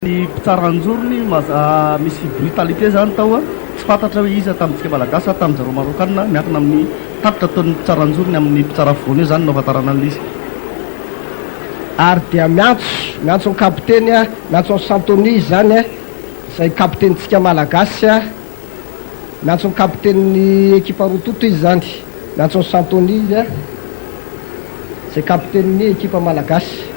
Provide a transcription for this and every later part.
Ny mpitsaranjorony misy brutalité zany tao tsy fantatra hoe iza tamintsika malagasy tamin'ny zareo marokanina miankina amin'ny tapitra ataon'ny mpitsaranjorony amin'ny mpitsara voany zany no afatarana an'izy. Ary dia miantso ny kapiteny miantso ny Santony zany izay kapitenyntsika malagasy miantso ny kapiten'ny ekipa rototo izy zany, miantso ny Santony izy izay kapiten'ny ekipa malagasy.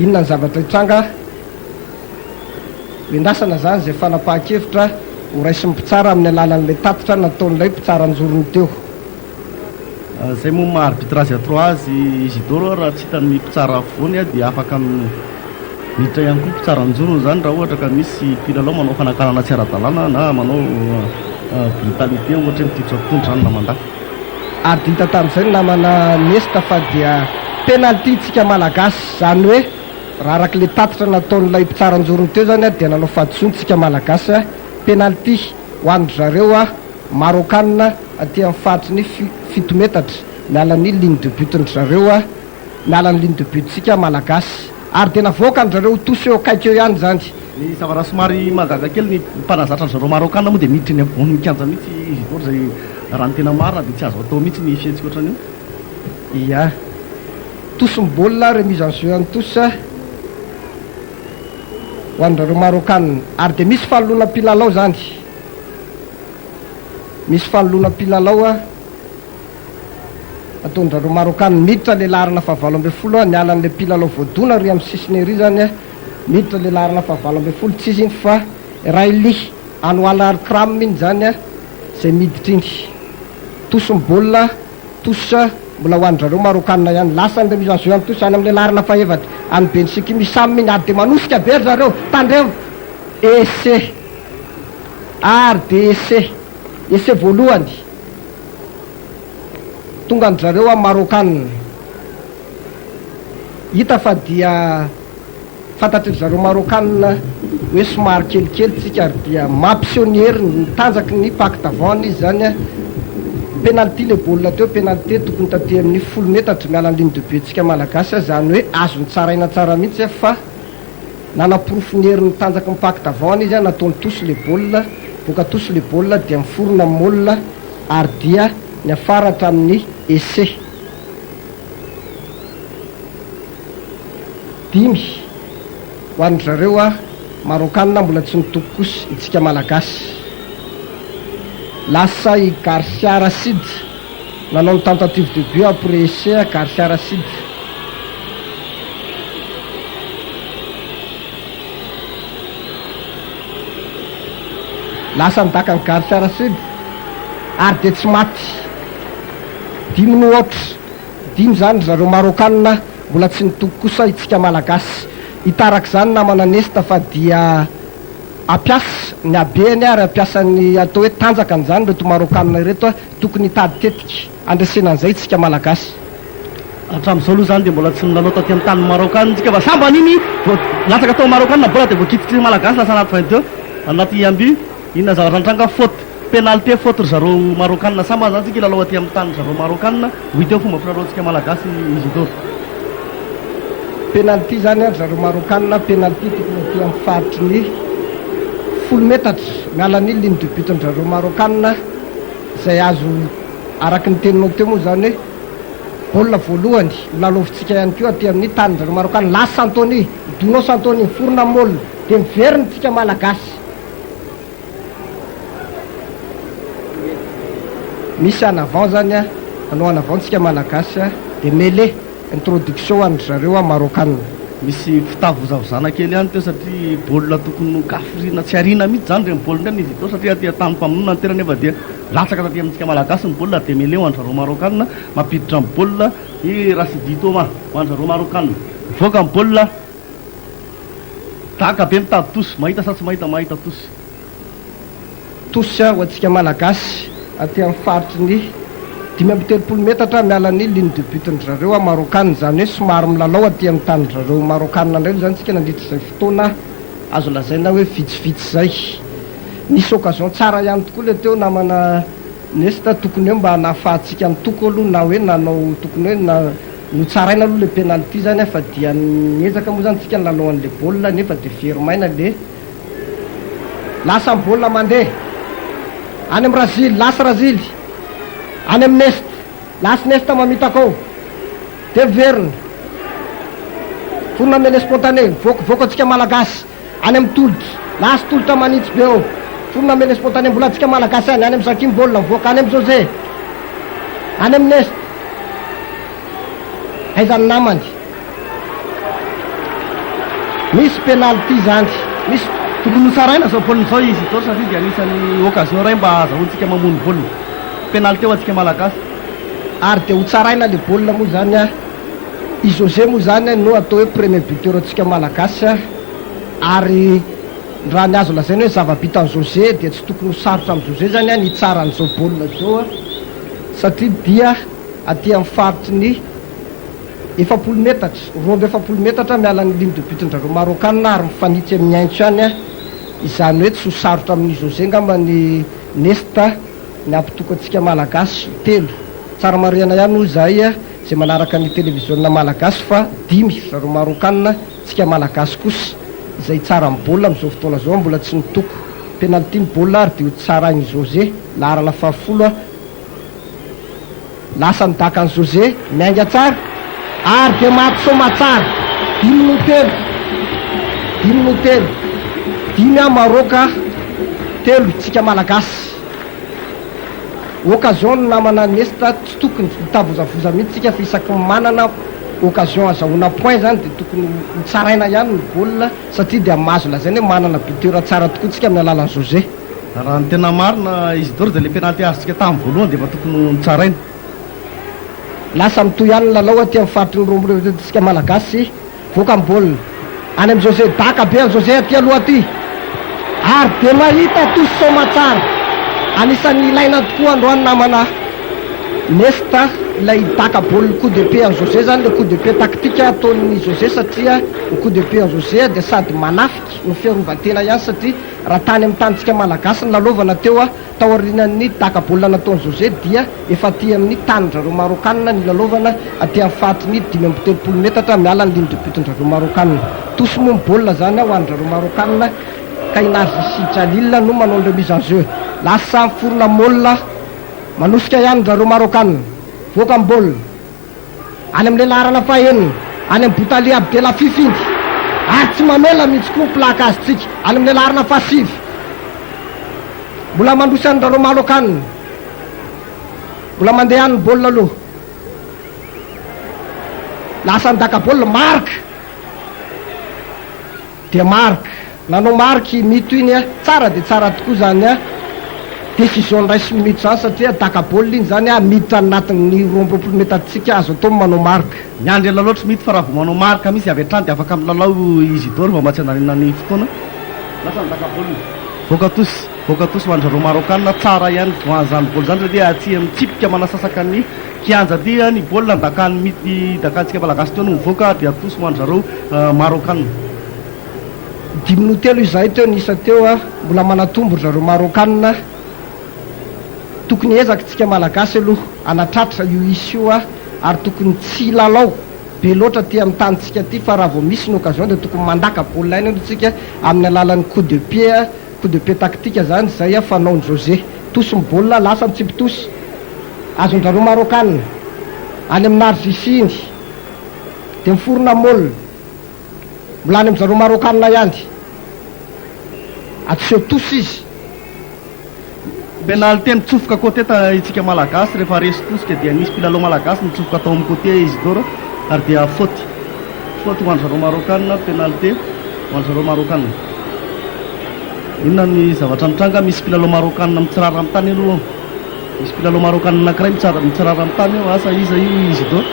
Inona ny zavatra hitranga endrasana zany izay fanapahan-kevitra ho raisin'ny mpitsara amin'ny alalan'ilay tatitra nataon'ilay mpitsaranjorony teo. Zay moa ma-arbitrage à trois Isidoro raha tsy hitan'ny mpitsara voany dia afaka miditra ihany koa mpitsaranjorony zany raha ohatra ka misy mpilalao manao fanakanana tsy ara-dalàna na manao brutalité ohatra ny titra tondra zany na mandà. Ary dita tamin'izay namana nesta fa dia penalty tsika malagasy zany hoe raha arak'ilay tatitra nataon'ilay mpitsaranjorony teo zany dia nanao fahadisoantsika malagasy penalty ho an'ny zareo marokanina aty amin'ny fahatry ny 7 metatra mialan'ny ligne de but-ny zareo mialan'ny ligne de but-tsika malagasy ary tena voaka ny zareo tosy eo akaiky eo ihany zany. Ny zavatra somary magaga kely ny mpanazatra ny zareo marokanina moa dia miditra ny ambony mikanja mihitsy izy koa zay raha ny tena marina dia tsy azo atao mihitsy ny fihentsika ohatran'io. Ia tosy ny baolina remise en jeu any tosy ho an'n'ireo marokanina ary dia misy fanoloana mpilalao zany, misy fanoloana mpilalao ataon'ireo marokanina miditra le larina fa 20 ny alan'ilay mpilalao voadona ry amin'ny sisiny ery zany miditra le larina fa 20 tsy izy iny fa Raily Anoala Kram iny zany izay miditra iny. Tosy ny baolina tosy mbola ho an'zareo marokanina ihany lasa ny remise en jeu any tosy any amin'ilay larina faevatra any Bensiki misamy iny ary dia manosika be zareo tandreo essai ary dia essai voalohany tonga ny zareo marokanina hita fa dia fantatry zareo marokanina hoe somary kelikely tsika ary dia mampisionnery ny tanjaky ny paque d'avant izy zany penalty le baolina teo penalty tokony taty amin'ny 10 metatra mialan'ny ligne de but-tsika malagasy zany hoe azony tsaraina tsara mihitsy fa nanaporofonyery ny tanjaky ny paque d'avant izy nataony tosy le baolina boka tosy le baolina dia miforona molina ary dia ny afaratra amin'ny essai. 5 ho an'ny zareo marokanina mbola tsy mitoko kosa itsika malagasy. Lasa i Garcia Racide nanao ny tentative de but après essai Garcia Racide. Lasa nidaka ny Garcia Racide ary dia tsy maty 5 no ohatra 5 zany zareo marokanina mbola tsy nitoko kosa itsika malagasy. Hitarak' zany namana nesta fa dia ampiasa ny abeny ary ampiasany atao hoe tanjaka an'izany reto marokanina reto tokony hitady tetika andresenan'izay itsika malagasy. Hatramin'izao aloha zany dia mbola tsy nilalao taty amin'ny tany marokanina tsika fa sambany iny latsaka tao marokanina bola dia voakititry malagasy lasa anaty 22 anaty amby inona zavatra nitranga faute penalité faute ry zareo marokanina sambany zany tsika ilalao aty amin'ny tany zareo marokanina ho hita eo fomba firalaontsika malagasy izy itao. Penalty zany zareo marokanina penalty tokony aty amin'ny faritry ny 10 metatra mialan'ny ligne de but-ny zareo marokanina izay azo araky ny teninao teo moa zany hoe baolina voalohany milalaovintsika ihany koa aty amin'ny tany zareo marokanina la Santony donao Santony miforona molina dia miveriny tsika malagasy. Misy en avant zany anao en avant tsika malagasy dia mêlée introduction ho an'ny zareo marokanina. Misy fitavozavozana kely ihany teo satria baolina tokony ho kafirina tsy ariana mihitsy zany reny baolina ihany izy itao satria aty tany mpamonina ny tena nefa dia latsaka taty amintsika malagasy ny baolina dia mêlée ho an'ny zareo marokanina mampiditra ny baolina i Racidi Thomas ho an'ny zareo marokanina voaka ny baolina taka be mitady tosy mahita sa tsy mahita tosy tosy ho antsika malagasy aty amin'ny faritry ny 5 metatra mialan'ny ligne de but-ny zareo marokanina zany hoe somary milalao aty amin'ny tany zareo marokanina indray zany tsika nandritra izay fotoana azo lazaina hoe vitsivitsy zay. Nisy occasion tsara ihany tokoa le teo namana nesta tokony hoe mba nahafahantsika mitoko aloha na hoe nanao tokony hoe no tsaraina aloha le penalty zany fa dia niezaka moa zany tsika nylalohan'le baolina nefa de veromaina le lasa amin'ny baolina mandeha any amin'ny Brazil lasa Brazil any amin'ny Nest lasa Nest mamitako de verina forona mele spontané voaka atsika malagasy any amin'ny tolotra lasa tolotra manitsy be eo forona mele spontané mbola atsika malagasy any amin'ny Zakimy baolina voaka any amin'ny José any amin'ny Nest aizany namany misy penalty zany misy tokony tsaraina zao baolina zao izy tor satria dia anisan'ny occasion ray mba azahoantsika mamono baolina penalty eo atsika malagasy ary de ho tsaraina le baolina moa zany a i José moa zany no atao hoe premier buteur atsika malagasy ary raha ny azo lazainy hoe zava-bitan'ny José de tsy tokony ho sarotra amin'ny José zany a ny tsaran'izao baolina zao satria dia aty amin'ny faritry ny 70 metatra rombo 70 metatra mialan'ny ligne de but-ndrareo marokanina ary mifanitsy amin'ny aintso any izany hoe tsy ho sarotra amin'ny José ngamba ny Nesta ny ampitoko atsika malagasy 3 tsara mariana ihany ho zay zay manaraka ny télévisionna malagasy fa 5 zareo marokanina tsika malagasy kosa izay tsara amin'ny baolina amin'izao fotoana zao mbola tsy nitoko penalty ny baolina ary de ho tsarainy José laharana 70 lasa nidaka ny José miainga tsara ary de maty soma tsara 10 minutes 5 a Maroka 3 tsika malagasy occasion no namana Nesta tsy tokony hitavozavoza mihitsy tsika fa isaky manana occasion azahoana point zany de tokony hitsaraina ihany ny baolina satria de mahazo lazainy hoe manana buteur tsara tokoa tsika amin'ny alalan'ny José raha ny tena marina izy doro de le penalty azotsika tamin'ny voalohany de efa tokony nitsaraina lasa mitoy ihany ny lalao aty amin'ny faritry ny rombotsika malagasy voaka amin'ny baolina any amin'ny José daka be amin'ny José aty aloha aty ary de mahita tosy soma tsara anisan'ny ilaina tokoa androany namana Nesta ilay daka baolina coup de pied en José zany le coup de pied tactique ataon'ny José satria ny coup de pied en José de sady manafiky no fiarovan-tena ihany satria raha tany amin'ny tanitsika malagasy ny lalovana teo taorian'ny daka baolina nataon'ny José dia efa aty amin'ny tanindrareo marokanina ny lalovana aty amin'ny fahatry ny 5 metatra miala ny ligne de but-ndrareo marokanina tosy moa ny baolina zany ho an'ndrareo marokanina ka Inarzi Jalil no manao ny remise en jeu lasa forona molina manosika ihany ndrareo marokanina voaka amin'ny baolina any amin'ny laharana fahaenina any amin'ny Boutali Abdela Fifindy ary tsy mamela mihitsy koa plaka azy tsika any amin'ny laharana fahasivy mbola mandrosa any ndrareo marokanina mbola mandeha any ny baolina aloha lasa nidaka baolina marque de marque nanao marque mito iny tsara de tsara tokoa zany décision ray sy mito zany satria daka baolina iny zany miditra anatin'ny 20 metatritsika azo atao manao marque ny andry ela loatra mity fa raha vo manao marque misy avy atrany de afaka milalao izy doro mba tsy ananina ny fotoana lasa nidaka baolina voaka tosy ho andrareo marokanina tsara ihany voan'izany baolina zany satria atsy mitsipika manasasaka ny kianja aty ny baolina dakany mity dakantsika malagasy teo no mivoaka de atosy ho andrareo marokanina 10 minutes elo izay teo nisa teo mbola manatombo zareo marokanina tokony ezaka tsika malagasy aloha anatratra io isy io ary tokony tsy lalao be loatra ty amin'ny tanitsika aty fa raha vao misy ny occasion de tokony mandaka baolina iny tsika amin'ny alalan'ny coup de pied tactique zany zay fanaony José tosy ny baolina lasa mitsipitosy azondrareo marokanina any amin'ny Argentine de miforona molina mbola any amin'izareo marokanina ihany atseho tosy izy penalty mitsofoka côté ta itsika malagasy rehefa resy tosika dia nisy mpilalao malagasy mitsofoka atao amin'ny côté izy doro ary dia faute ho an'zareo marokanina penalty ho an'zareo marokanina inona ny zavatra mitranga misy mpilalao marokanina mitsirara amin'ny tany aloha misy mpilalao marokanina anankiray mitsirara amin'ny tany eo asa iza io izy doro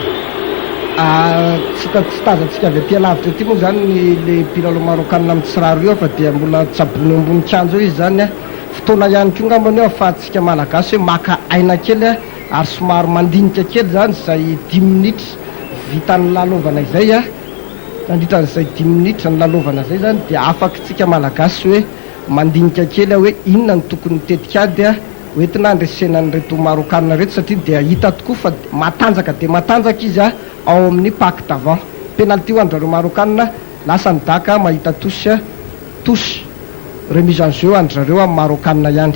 tsika tsy tazantsika avy aty alavitra aty moa zany le mpilalao marokanina amin'ny tsiraro io fa dia mbola tsabony ambony kianjo io izy zany fotoana ihany ko ngambany eo afahantsika malagasy hoe maka aina kely ary somary mandinika kely zany zay 10 minitra vitan'ny lalovana izay nandritran'izay 10 minitra ny lalovana zay zany dia afaky tsika malagasy hoe mandinika kely hoe inona ny tokony tetikady hoentina andresenan'reto marokanina reto satria dia hita tokoa fa matanjaka dia matanjaka izy ao amin'ny pak d'avant. Penalty ho an'zareo marokanina, lasa ny daka mahita tosy remise en jeu an'zareo amin'ny marokanina ihany.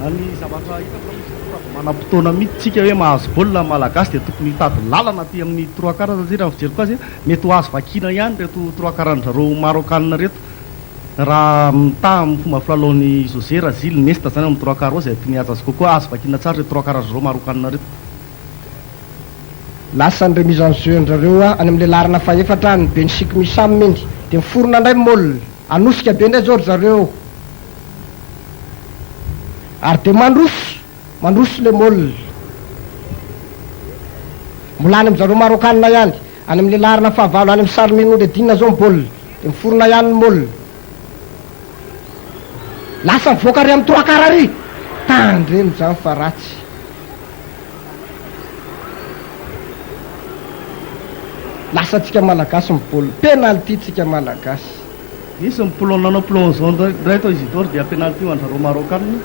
Any zavatra hita fa misy manam-potoana mihitsika hoe mahazo baolina malagasy dia tokony hitady lalana aty amin'ny trois quarts satria raha fijery koa azy mety ho azo vakina ihany reto trois quarts an'zareo marokanina reto. Raha mitaha amin'ny fomba filalaon'ny José Razil Nesta zany amin'ny trois quarts ao zay tiny azy azy kokoa azo vakina tsara reto trois quarts an'zareo marokanina reto. Lasa ny remise en jeu an'zareo any amin'le larina faefatra ny Bensik Misam Mendy dia miforona indray Moll anosika be indray zao ry zareo ary dia mandroso le Moll molany amin'zareo marokanina ihany any amin'le larina fahavalo any amin'ny Sarmino Redina zao Moll dia miforona ihany ny Moll lasa mivoaka ry amin'ny trois quarts ary tandremo zany fa ratsy. Lasa tsika malagasy mibaolina penalty tsika malagasy. Misy miplon nanao plongeon ndray tao Isidore dia penalty ho an'zareo marokanina.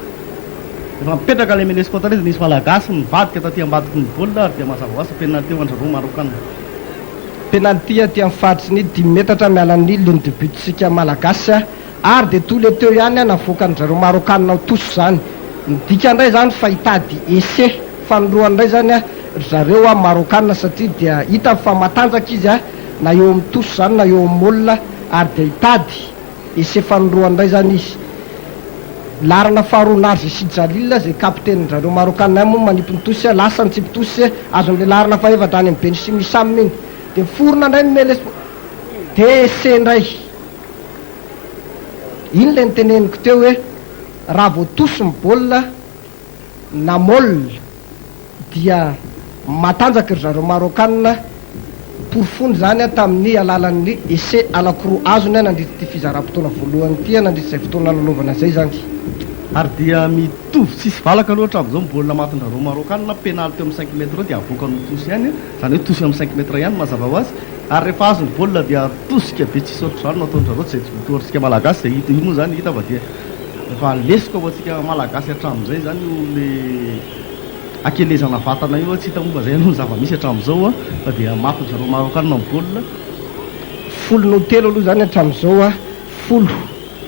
Efa mipetraka le Menesco tary nisy malagasy mivadika taty ambadiky ny baolina ary dia mazava ho azy penalty ho an'zareo marokanina. Penalty aty amin'ny fatriny 10 metatra mialan'ny ligne de but tsika malagasy ary dia tous les teo ihany navoaka an'zareo marokanina ho toso zany. Midika indray zany fa hitady essai fanoloana indray zany zareo marokanina satria dia hita fa matanjaka izy na eo amin'ny toso zany na eo amin'ny Moll ary dia hitady essai fanoloana indray zany izy. Larina faharoa Narzy Sidjalil zay kapiteny zareo marokanina moa manimpy ny tosy lasa ny tsipitosy azon'le larina faefatra any amin'ny Bensik Misam iny dia miforona indray mele dia essai indray. Iny le niteneniko teo hoe raha vao toso ny baolina na Moll dia matanjaka ry zareo marokanina porofony zany tamin'ny alalan'ny essai alakoroa azony nandritra ty fizaram-potoana voalohany ty nandritra izay fotoana lalaovana zay zany. Ary dia mitovy tsisy valaka loatra amin'izao mibaolina matin-drazao marokanina penalty amin'ny 5 metre dia avoaka ny tosy ihany zany hoe tosy amin'ny 5 metre ihany mazava ho azy ary rehefa azo ny baolina dia tosika be tsisy ohatry zany no ataon'zareo zay tsy votoatritsika malagasy zay hita io moa zany hita fa dia efa lesoko ho antsika malagasy hatramin'izay zany le akelezana vatana io tsy hita momba zay no zava-misy hatramin'izao fa dia mapy-zareo marokanina amin'ny baolina. Folo no telo aloha zany hatramin'izao folo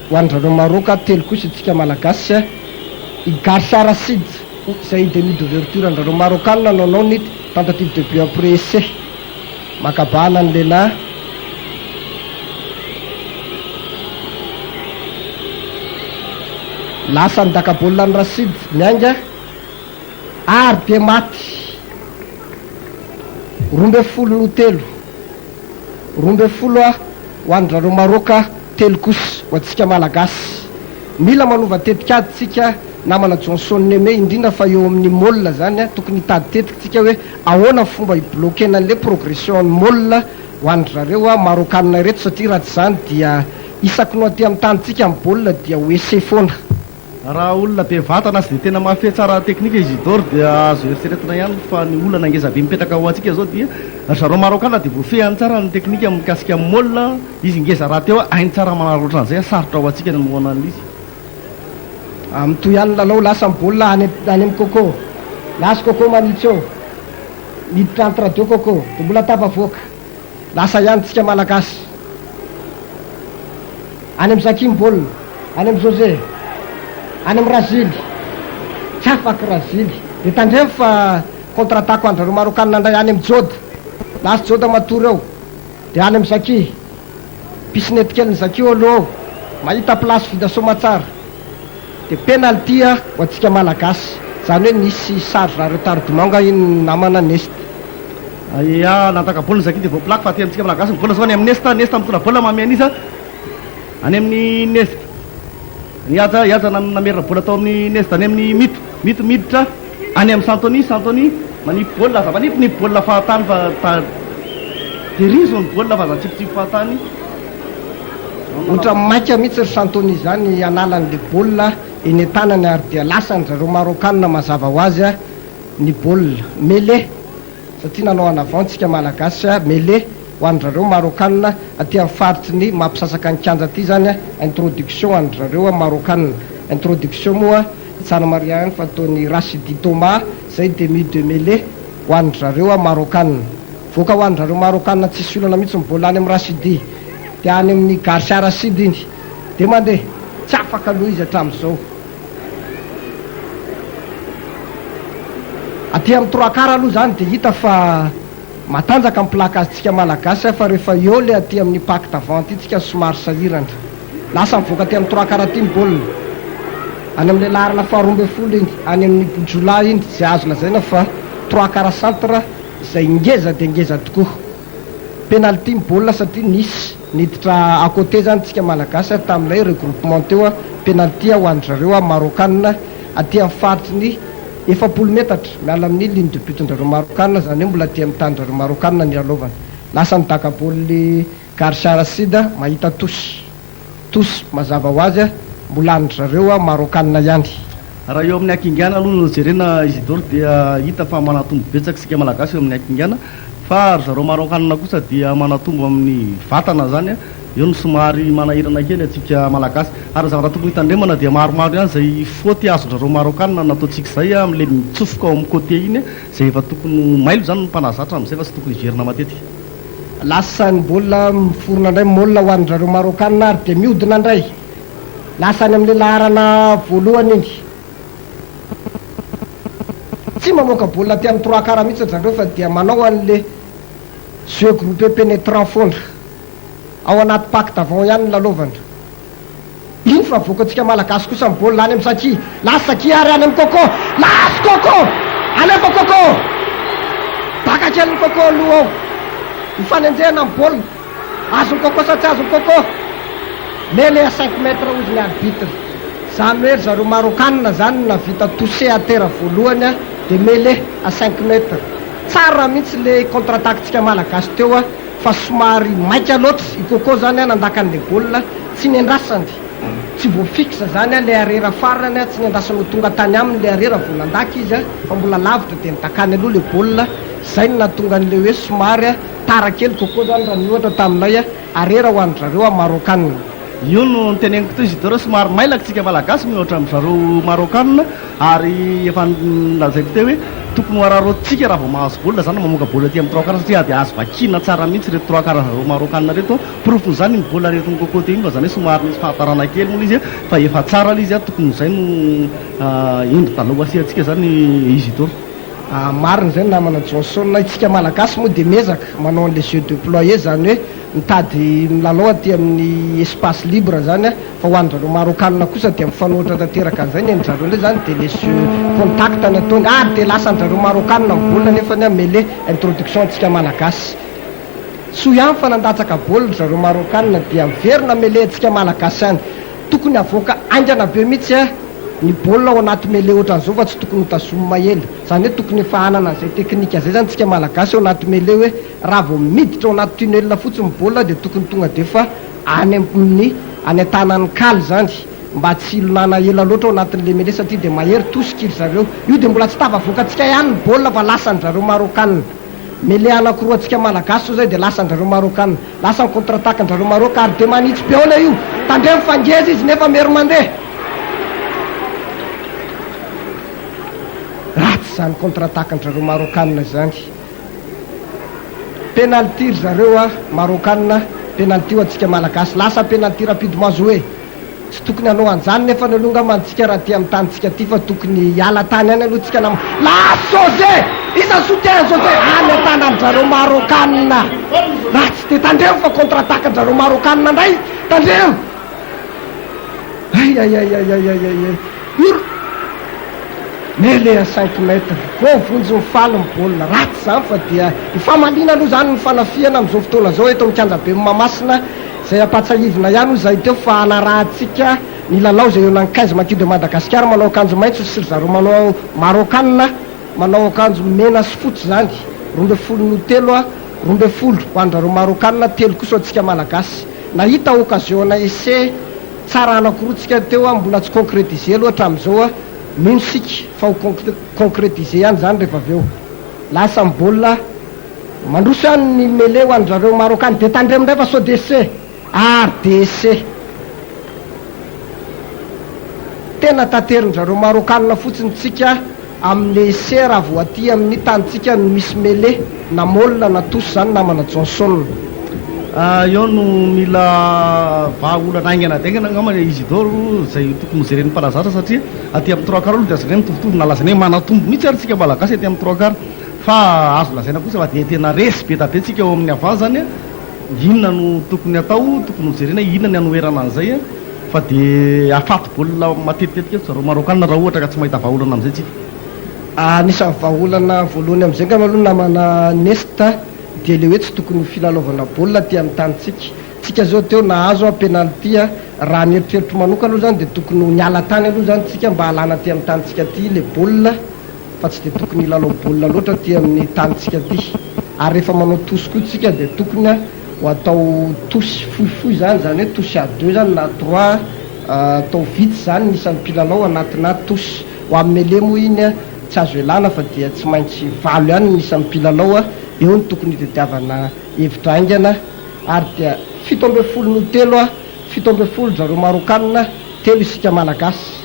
ho an'zareo maroka telo kosa tsika malagasy Igarsa Racide izay demi d'ouverture an'zareo marokanina nanao ny tentative de but après essai makabana ny lehilahy lasa ny daka-baolina ny Racide miainga ary dia maty 12 no telo 12 ho an'zareo maroka telo kosa ho antsika malagasy. Mila manova tetikady tsika namana Johnson Neme indrindra fa eo amin'ny Moll zany tokony hitady tetika tsika hoe ahoana fomba hibloquena an'le progression ny Moll ho an'zareo marokanina reto satria raha tsy zany dia isaky no aty amin'ny tanitsika amin'ny baolina dia ho essai foana. Raha olona be vatana sy dia tena mahafehy tsara teknika Isidore dia azo eritreretina ihany fa ny olana ngeza be mipetraka ho antsika zao dia zareo marokana dia voafehany tsara ny teknika mikasika amin'ny Moll izy ngeza raha teo hainy tsara manaraka ohatran'izay sarotra ho antsika ny moana an'izy. Amitoy ihany lalao lasa baolina any amin'ny Coco lasa Coco manitsy eo miditra entre deux Coco dia mbola tapavoaka lasa ihany tsika malagasy any amin'ny Zakim baolina any amin'ny José any amin'ny Razily tsy afaky Razily dia tandremo fa contre-attaque ho an'zareo marokanina indray any amin'ny Joda lasa Joda matory eo dia any amin'ny Zaki pisinety kely ny Zaki eo aloha ao mahita place vita somatsara dia penalty ho antsika malagasy zany hoe nisy charge retardement iny namana Nesta. Ya nantaka baolina Zaki dia voaplaky fa aty amintsika malagasy ny baolina zao any amin'ny Nesta mitondra baolina mameny izy any amin'ny Nesta niaja namerina bola tao amin'ny Nesta any amin'ny mito miditra any amin'ny Santoni manipy baolina za manipy ny baolina fahatany fa dériso ny baolina fa za tsipotsipo fahatany ohatra maika mihitsy ry Santoni zany analan'le baolina eny tanany ary dia lasa ny zareo marokanina mazava ho azy ny baolina mele satria nanao en avant tsika malagasy mele ho an'zareo marokanina aty amin'ny faritry ny mampisasaka ny kanja aty zany introduction an'zareo marokanina introduction moa tsara mariany fa ataony Rashidi Thomas zay de de mele ho an'ny zareo a Marocanna voaka ho an'ny zareo Marocanna tsisy olana mihitsy mibola any amin'ny Rashidi de any amin'ny Garcia Rashid iny de mandeha tsy afaka aloha izy hatramin'izao aty amin'ny Trois-Quart aloha zany de hita fa matanjaka amin'ny plakazintsika malagasy fa rehefa eo le aty amin'ny Pac d'Avant itsika somary sahirana lasa mivoaka aty amin'ny Trois-Quart aty ny baolina any amin'le larina faharoambe folo iny any amin'ny Bojola iny zay azo lazaina fa Trois-Quart centre izay ngeza de ngeza tokoa penalty ny baolina satria nisy niditra à côté zany tsika malagasy tamin'ilay regroupement teo a penalty ho an'ny zareo a Marocanna aty amin'ny faritry ny 70 metatra miala amin'ny ligne de but-ndrareo Marocanna zany hoe mbola aty amin'ny tany-ndrareo Marocanna ny alaovana lasa nitaka baoly Garcia Rashid mahita tosy mazava ho azy mbola any zareo a Marocanna ihany raha eo amin'ny akingana aloha jerena Isidore dia hita fa manatombo betsaka sika malagasy eo amin'ny akingana fa ry zareo Marocanna kosa dia manatombo amin'ny vatana zany eo ny somary manahirana kely atsika malagasy ary zavatra tokony hitandremana dia maromaro ihany zay faute azon-drareo Marocanna nataontsika zay amin'le mitsofoka ao amin'ny côté iny zay efa tokony mailo zany ny mpanazatra amin'izay fa tsy tokony iverina matetika lasa ny baolina miforona indray molina ho an'ny zareo Marocanna ary de mihodina indray lasa ny amin'le laharana voalohany iny tsy mamoaka baolina aty amin'ny Trois-Quart mihitsy zareo fa dia manao an'le jeu groupé pénétrant foana ao anaty Pac d'Avant ihany ny lalaovana iny fa voakatsika malagasy kosa ny baolina any amin'ny Saki lasa Saki ary any amin'ny Coco lasy Coco alefa Coco baka kely ny Coco aloha ao mifanenjehana amin'ny baolina azony Coco sa tsy azony Coco mele à 5 mètres ozy ny arbitre zany hoe zareo Marocanna zany navita touché à terre voalohany de mele à 5 mètres tsara mihitsy le contre-attaque tsika malagasy teo fa somary maika loatra i Coco zany nandakan'le baolina tsy nendrasany tsy voafixe zany le arera farany tsy nendrasany ho tonga tany aminy le arera vo nandaka izy fa mbola lavitra de nitakany aloha le baolina zay no natonga an'le hoe somary tara kely Coco zany raha miohatra taminay arera ho an'ny zareo a Marocanna io no niteneniko teo Isidore somary mailaka tsika malagasy mihoatra amin'ny zareo Marocanna ary efa lazaiko teo hoe tokony hoararotsika raha vao mahazo baolina zany mamoaka baolina aty amin'ny Trois-Quart satria ady azo vakina tsara mihitsy reto Trois-Quart zareo Marocanna reto profony zany ny baolina reto ny Coco iny fa zany hoe somary nisy fahatarana kely moa izy fa efa tsara l izy tokony zay no indro taloha asiatsika zany Isidore marina zay namana Johnson itsika malagasy moa de mezaka manao an'le jeu déployé zany hoe mitady milalao aty amin'ny espace libre zany fa ho an'zareo Marocanna kosa dia mifanohitra tanteraka an'izay ny an'zareo ndray zany de le jeu contact ny ataony de lasa an'zareo Marocanna mibolina nefa ny mele introduction antsika malagasy so ihany fa nandatsaka baolina zareo Marocanna dia miverina mele antsika malagasy any tokony avoaka aingana be mihitsy ny baolina ao anaty mele ohatran'izao fa tsy tokony hotazoma mahely zany hoe tokony efa hanana zay teknika zay zany tsika malagasy ao anaty mele hoe raha vao miditra ao anaty tunnel fotsiny baolina de tokony tonga de fa any amin'ny anentanany kaly zany mba tsy ilonana ela loatra ao anatin'le mele satria de mahery tosika zareo io de mbola tsy tavavoakatsika ihany ny baolina fa lasa ny zareo Marocanna mele anankiroa atsika malagasy zay de lasa ny zareo Marocanna lasa ny contre-attaque ny zareo Maroc ary de manitsy be ao le io tandremo fangeza izy nefa mery mandeha ratsy zany contre-attaque ny zareo Marocanna zany penalty ry zareo Marocanna penalty ho atsika malagasy lasa penalty rapidement joué tsy tokony hanao an'izany nefa nalonga mantsika raha ty amin'ny tanyntsika ty fa tokony hiala tany any aloha tsika nama la José isa soutien José any tana ny zareo Marocanna ratsy de tandremo fa contre-attaque ny zareo Marocanna ndray tandremo mele à 5 mètres ko vonjy mifaly baolina ratsy zany fa dia ifamalina aloha zany ny fanafiana amin'izao fotoana zao eto mikanja be Mahamasina zay ampatsahivina ihany hoy zay teo fa anarahantsika ny lalao zay eo na 15 maquis de Madagascar manao akanjo maitso sy zareo manao Marocanna manao akanjo mena sy fotsy zany 12 12 ho an'zareo Marocanna 3 kosa atsika malagasy nahita occasion na essai tsara anakiroa teo mbola tsy concrétiser aloha hatramin'izao mino sika fa ho concrétiser ihany zany rehefa avy eo lasa ny baolina mandroso ihany ny mele ho an'zareo Marocanna de tandremo ndray fa so d'essai ary de essai tena taterin-drareo marokanina fotsiny tsika amin'ny sera voaty amin'ny tantsika no misy mele na molina na tosy zany namana Johnson. Eo no mila vahaolana aingana dengana ngamana Isidoro zay tokony jereny mpalazatra satria aty amin'ny 3 quart aloha dia azany mitovitovy nalazany hoe manatombo mihitsy ary tsika malagasy aty amin'ny 3 quart fa azo lazaina kosa fa dia tena resy be tabe tsika eo amin'ny avazany inona no tokony atao tokony jerena inona ny anoerana an'izay fa dia afaty baolina matetika zareo marokanina raha ohatra ka tsy mahita vahaolana amin'izay tsika. Anisan'ny vahaolana voalohany amin'izay ngamba aloha namana Nesta dia le hoe tsy tokony filalaovana baolina ty amin'ny tanitsika. Tsika zao teo nahazo penalty raha ny eritreritro manokana aloha zany dia tokony niala tany aloha zany tsika mba halana ty amin'ny tanitsika ty le baolina fa tsy dia tokony hilalao baolina loatra ty amin'ny tanitsika ty. Ary rehefa manao tosy koa tsika dia tokony ho atao tosy fohifohy zany hoe tosy à 2 zany na 3 atao vitsy zany nisan'ny mpilalao anatina tosy. Ho amin'ny mele moa iny tsy azo elana fa dia tsy maintsy valo ihany nisan'ny mpilalao eo ny tokony hitadiavana hevitra aingana. Ary dia 17 no telo 17 zareo marokanina 3 isika malagasy.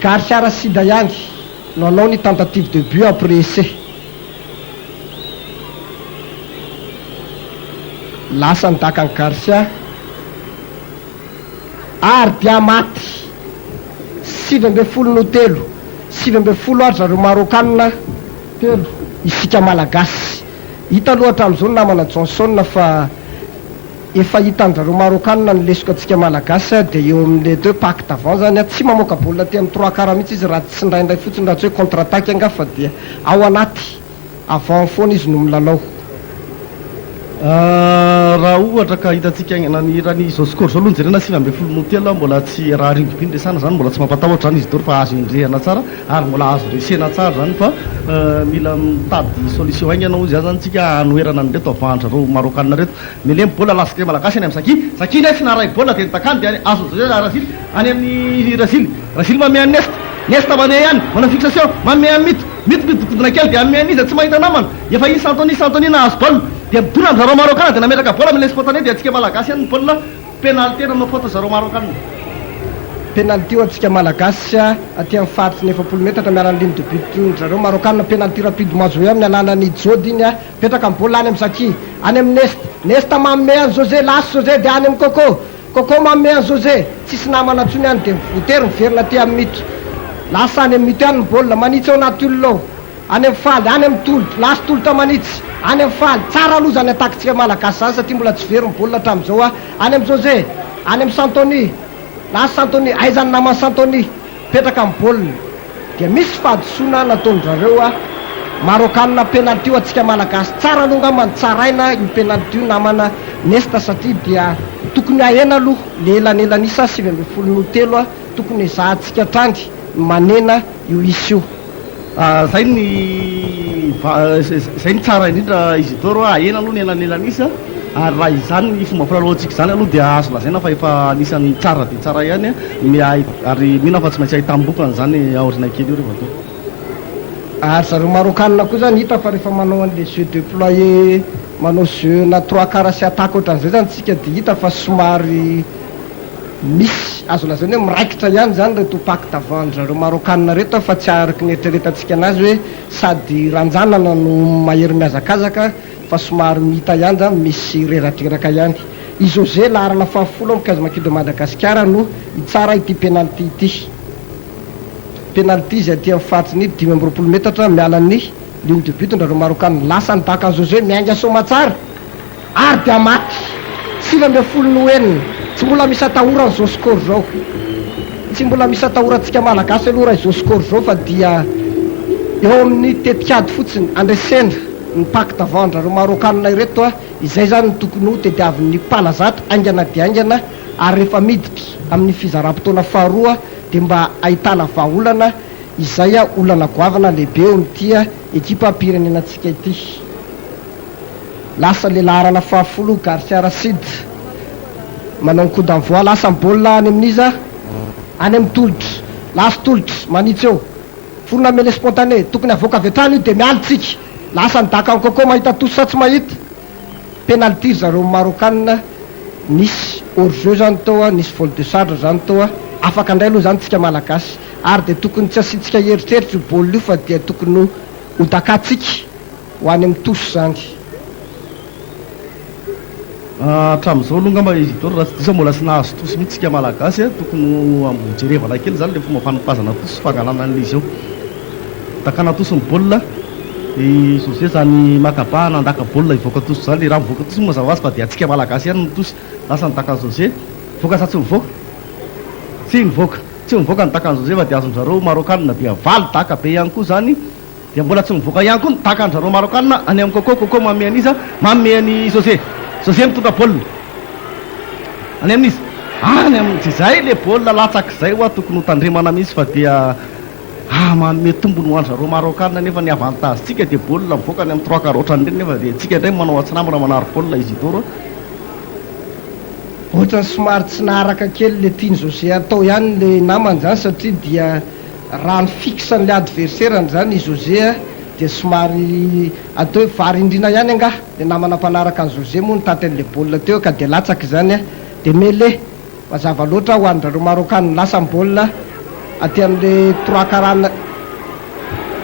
Garcia Aracida ihany no anao ny tentative de but après essai. Lasa nitaka ny Garcia ary dia maty 17 no telo 17 ary zareo marokanina 3 isika malagasy. Hita loatra amin'izao namana Johnson fa efa hitan-jareo marokanina ny lesoko atsika malagasy dia eo amin'le 2 pack d'avant zany tsy mamoaka baolina ty amin'ny 3 quart mihitsy izy raha tsy ndraindray fotsiny raha tsy hoe contre attaque anga fa dia ao anaty avant foana izy no milalao. Raha ohatra ka hitantsika ny rany izao score zao aloha jerena 9 no telo mbola tsy raha ringobiny resana zany mbola tsy mampatahotra zany izy doro fa azo indrehana tsara ary mbola azo resena tsara zany fa mila mitady solution aingana ozy zany tsika anoerana an'reto avandrareo marokanina reto mele baolina lasika malagasy any amin'ny Saki nefa naray baolina dia nitakany dia azo Razily any amin'ny Razily mamea Nesta manea ihany manao fixation mamea mito dodona kely dia amea izy tsy mahita namana efa izy Santoni nahazo baolina dia midona amin'ny zareo marokanina dia nametraka baolina amin'ny spotane dia atsika malagasy ihany ny baolina penalty nanao faute zareo marokanina. Penalty atsika malagasy aty amin'ny faritsy 9 metatra miarany ligne de but zareo marokanina penalty rapide mazo hoe amin'ny alalan'ny Jody iny petraka amin'ny baolina any amin'ny Saki any amin'ny Nesta mamea any José lasy José dia any amin'ny Coco mamea any José tsisy namana tsony any dia votery miverina ty amin'ny mito lasa any amin'ny mito ihany ny baolina manitsy ao anaty olona any amin'ny faly any amin'ny tolotra lasy tolotra manitsy any amin'ny faly tsara aloha zany atakitsika malagasy zany satria mbola tsy very ny baolina hatramin'izao any amin'ny José any amin'ny Santoni lasy Santoni aizany namany Santoni petraka amin'ny baolina dia misy fahadisoana nataon'zareo marokanina penalty atsika malagasy tsara aloha ngamany tsaraina io penalty io namana Nesta satria dia tokony ahena aloha le elanelanisa 17 no telo tokony ezahantsika trandry manena io isy io. Zay ny tsara indrindra Isidoro ahena aloha ny elanelanisa ary raha izany ny fomba filalaoantsika zany aloha dia azo lazaina fa efa anisan'ny tsara dia tsara ihany ary mihina fa tsy maintsy ahitambokana zany aorina kely io rehefa teo. Ary zareo marokanina koa zany hita fa rehefa manao an'le jeu déployé manao jeu na 3 quart sy attaque ohatran'izay zany tsika dia hita fa somary misy azo lazaina hoe miraikitra ihany zany reto pack d'avant zareo marokanina reto fa tsy araky ny eritreretantsika anazy hoe sady ranjanana no mahery miazakazaka fa somary mihita ihany zany misy reratreraka ihany. I José laharana 70 amin'ny Kazamaky de Madagasikara no itsara ity penalty ity. Penalty izay aty amin'ny fatsiny 25 metatra mialan'ny ligne de but ndrareo marokanina lasa nitaka José miainga soma tsara ary dia maty 17 no enina. Tsy mbola misy atahorana zao score zao tsy mbola misy atahorantsika malagasy aloha raha izao score zao fa dia eo amin'ny tetikady fotsiny andresena ny pack d'avant ndrareo marokanina ireto izay zany ny tokony ho tediavin'ny mpalazatra aingana dia aingana ary rehefa miditra amin'ny fizaram-potoana faharoa dia mba ahitana vahaolana izay olana goavana lehibe eo amin'ity ekipa pirenenantsika ity. Lasa le laharana 10 Garcia Aracida manao coup d'envoi lasa baolina any amin'iza any amin'ny tolotra lasa tolotra manitsy eo forona mele spontané tokony avoaka avy hatrany io dia mialitsika lasa nidaka ny Coco mahita tosy sa tsy mahita penalty zareo marokanina nisy hors-jeu zany tao nisy vol de charge zany tao afaka indray aloha zany tsika malagasy ary dia tokony tsy asiantsika eritreritra io baolina io fa dia tokony ho takatsika ho any amin'ny toso zany. Hatramin'izao aloha ngamba izy itony raha tsy diso mbola tsy nahazo tosy mihitsy tsika malagasy tokony ambojerevana kely zany le fomba fanampazana tosy fangalana an'ilay izy eo takana tosy ny baolina José zany makaba nandaka baolina ivoaka tosy zany le raha mivoaka tosy mazava azy fa dia atsika malagasy ihany ny tosy lasa nitaka José voaka sa tsy mivoaka tsy mivoaka nitaka José fa dia azon'zareo marokanina dia valy daka be ihany koa zany dia mbola tsy mivoaka ihany koa nitaka an'zareo marokanina any amin'ny koko manome an'iza manome any José mitondra baolina any amin'izy any amin'izay le baolina latsak'izay hoa tokony ho tandremana mihitsy fa dia manome tombony ho an'zareo marokanina nefa ny avantagentsika dia baolina mivoaka any amin'ny 3/4 ohatran'ireny nefa dia tsika indray manao atsinamina manaro baolina izy itoro ohatrany somary tsy naharaka kely le tiany José atao ihany le namany zany satria dia raha ny fixan'le adversairany zany José dia somary atao hoe varindrina ihany anga le namana mpanaraka any José moa nitady an'le baolina teo ka dia latsaka zany dia mele mazava loatra ho an'zareo marokanina lasa ny baolina aty amin'le 3/4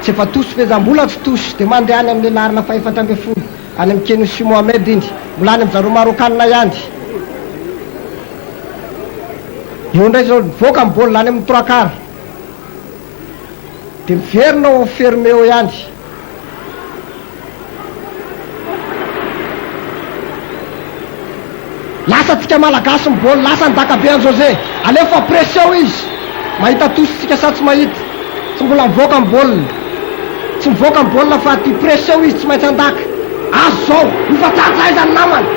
tsy efa tosy fezam-bola tsy tosy dia mandeha any amin'le larina fa 4 ambin'ny folo any amin'ny Kenouchi Mohamed iny mbola any amin'zareo marokanina ihany eo indray zao mivoaka ny baolina any amin'ny 3/4 dia miverina ao ferme eo ihany lasa tsika malagasy ny baolina lasa nidaka be an José alefa pression izy mahita tosy tsika sa tsy mahita tsy mbola mivoaka ny baolina tsy mivoaka ny baolina fa ty pression izy tsy maintsy andaka azo zao mifatsatsa izy any namany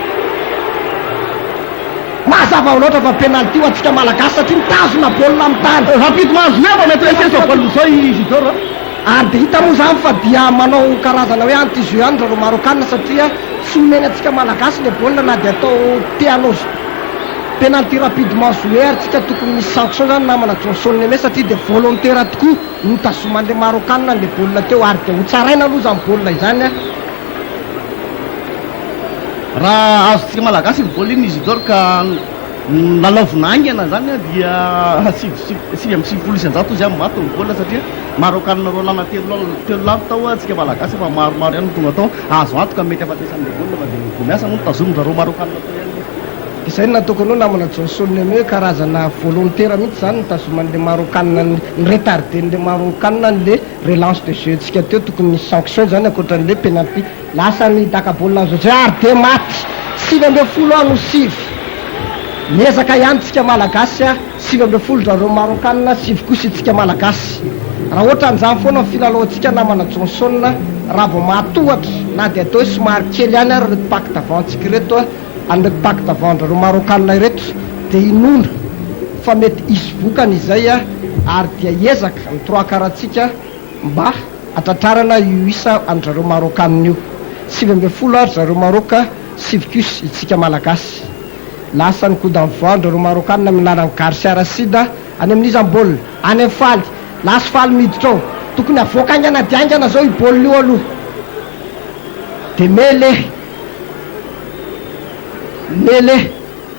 mazava loatra fa penalty ho atsika malagasy satria mitazona baolina amin'ny tany rapide mahazo nefa mety resesa baolina zao izy itoro ary dia hita moa zany fa dia manao karazana hoe anti-jeu ihany rareo marokanina satria tsy omeny atsika malagasy le baolina na dia atao teanao penalty rapidement joué ary tsika tokony misy sanction zany namana Johnson Neme satria dia volontaire tokoa nitazoman'le marokanina le baolina teo ary dia ho tsaraina aloha zany baolina izany raha azo tsika malagasy ny baolina iny izy itoro ka nalaovina aingana zany dia 5 isanjato izy maty ny baolina satria marokanina roa lana telo lano tao atsika malagasy fa maromaro ihany tonga tao azo antoka mety afatesan'le baolina fa dia vo miasa moa nitazomon-zareo marokanina tao ihany izay no nataoko anao namana Johnson Neme hoe karazana volontaire mihitsy zany nitazoman'le marokanina ny retarden'le marokanina n'le relance de jeu tsika teo tokony misy sanction zany akoatran'le penalty lasa ny daka baolina José ary dia maty 5 ano 6 miezaka ihany tsika malagasy 5 zareo marokanina 7 kosa itsika malagasy raha ohatra an'izany foana ny filalaoantsika namana Johnson raha vao matohatra na dia atao hoe somary kely ihany ary reto paque d'avant-tsika reto an'reto paque d'avant-ndrareo marokanina ireto dia inona fa mety isy vokana izay ary dia ezaka ny 3/4 mba atratrarana io isa an'zareo marokanina io 5 ary zareo maroka 7 itsika malagasy lasa ny coup d'envoi ndrareo marokanina milalany Garcia Racida any amin'izany baolina any amin'ny faly lasa faly miditra ao tokony avoaka aingana diaingana zao i baolina io aloha dia mele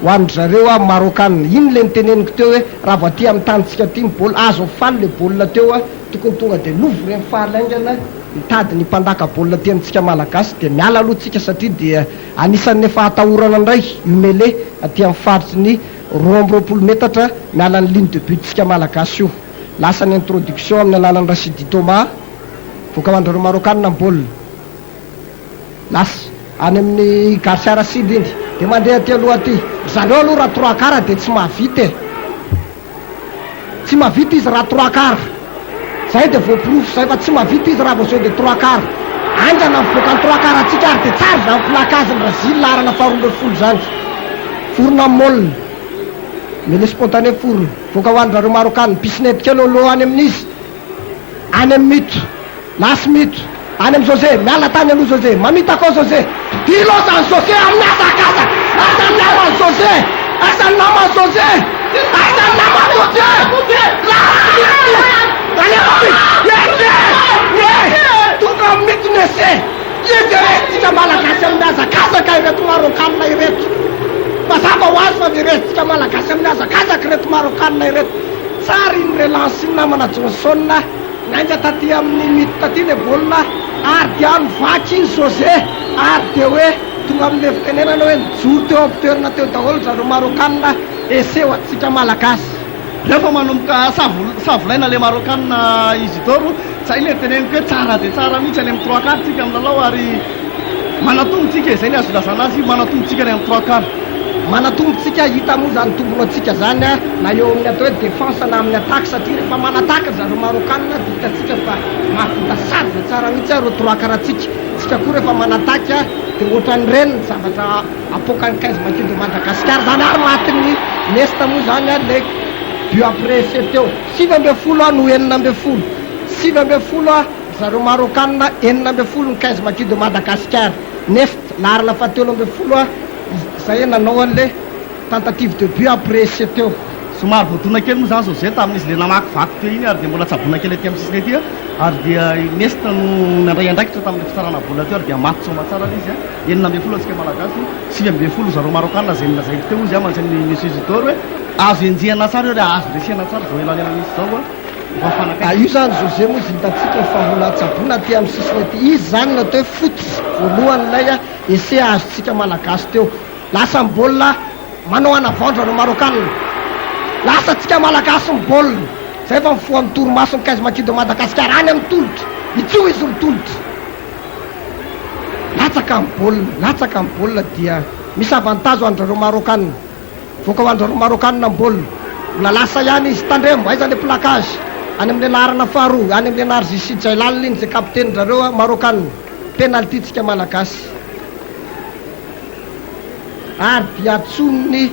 ho an'zareo marokanina iny le niteneniko teo hoe raha vao aty amin'ny tanyntsika ty ny baolina azo faly le baolina teo tokony tonga dia lovy reny faly aingana mitady ny mpandaka baolina ty amintsika malagasy dia miala aloha tsika satria dia anisan'ny efa atahorana indray mele aty amin'ny faritsy ny 20 metatra miala ny ligne de but tsika malagasy io lasa ny introduction amin'ny alalan'ny Rachidi Thomas voaka ho an'zareo marokanina ny baolina lasa any amin'ny Garcia Racida iny dia mandeha ty aloha aty zareo aloha raha 3/4 dia tsy mahavita izy raha 3/4 zay dia voaprofo zay fa tsy mahavita izy raha voaseo dia 3/4 anjana mivoaka ny 3/4 atsika ary dia tsara zany plakaziny Brazil larana 12 zany forona molina mele spontané forona voaka ho an'zareo marokanina pisnetika aloha any amin'izy any amin'ny mito lasy mito any amin'ny José miala tany aloha José mamita koa José dilosany José amin'ny azakazaka asany namany José asany namany José asany namany José tonga mity nese izy resitsika malagasy amin'ny azakazaka ireto marokanina ireto mazava ho azy fa ny resitsika malagasy amin'ny azakazaka ireto marokanina ireto tsara iny relance iny namana Johnson nainga taty amin'ny mity taty le baolina ary dia nivaky iny José ary dia hoe tonga amin'le fitenenana hoe nijoro teo ampitoerana teo daholo zareo marokanina eseo atsika malagasy rehefa manomboka savolaina le marokanina Isidoro zay le teneniko hoe tsara dia tsara mihitsy any amin'ny 3 quart tsika amin'ny lalao ary manatombotsika izay ny azo ilazana azy manatombotsika any amin'ny 3 quart manatombotsika hita moa zany tombono atsika zany na eo amin'ny atao hoe défense na amin'ny attaque satria rehefa manataka zareo marokanina dia hitatsika fa mahavita sady fa tsara mihitsy areo 3 quart tsika tsika koa rehefa manataka dia ohatran'ireny ny zavatra apokan'ny 15 maquis de Madagascar zany ary matin'ny nesta moa zany le but après essai teo 7-20 no 9-10 7-20 zareo marokanina 9-10 ny 15 maquis de Madagascar neft larina fa 7-20 zay nanao an'le tentative de but après essai teo somary voadona kely moa zany José tamin'izy le namaky vaky teo iny ary dia mbola tsabona kely aty amin'ny sisiny aty ary dia nesta no nandray andraikitra tamin'le fitsarana bola teo ary dia maty soma tsara izy 9-10 antsika malagasy 7-10 zareo marokanina zay nazaiko teo izy mantsany monsieur Isidore hoe azo enjehana tsara eo azo resena tsara zao elanela misy zao io zany José moa hitatsika fa mbola tsabona aty amin'ny sisiny aty izy zany natao hoe foty voalohan'ilay essai azotsika malagasy teo lasa ny baolina manao anavandra no marokanina lasa tsika malagasy ny baolina zay fa mifoa amin'ny torimaso ny 15 maquis de Madagascar any amin'ny tolotra itsio izy ny tolotra latsaka ny baolina dia misy avantage ho andrareo marokanina voaka ho andrareo marokanina ny baolina mbola lasa ihany izy tandremo aiza le placage any amin'le larana faharoa any amin'le Narzisid Jailal iny zay kapiteny zareo marokanina penalty tsika malagasy ary dia atsonony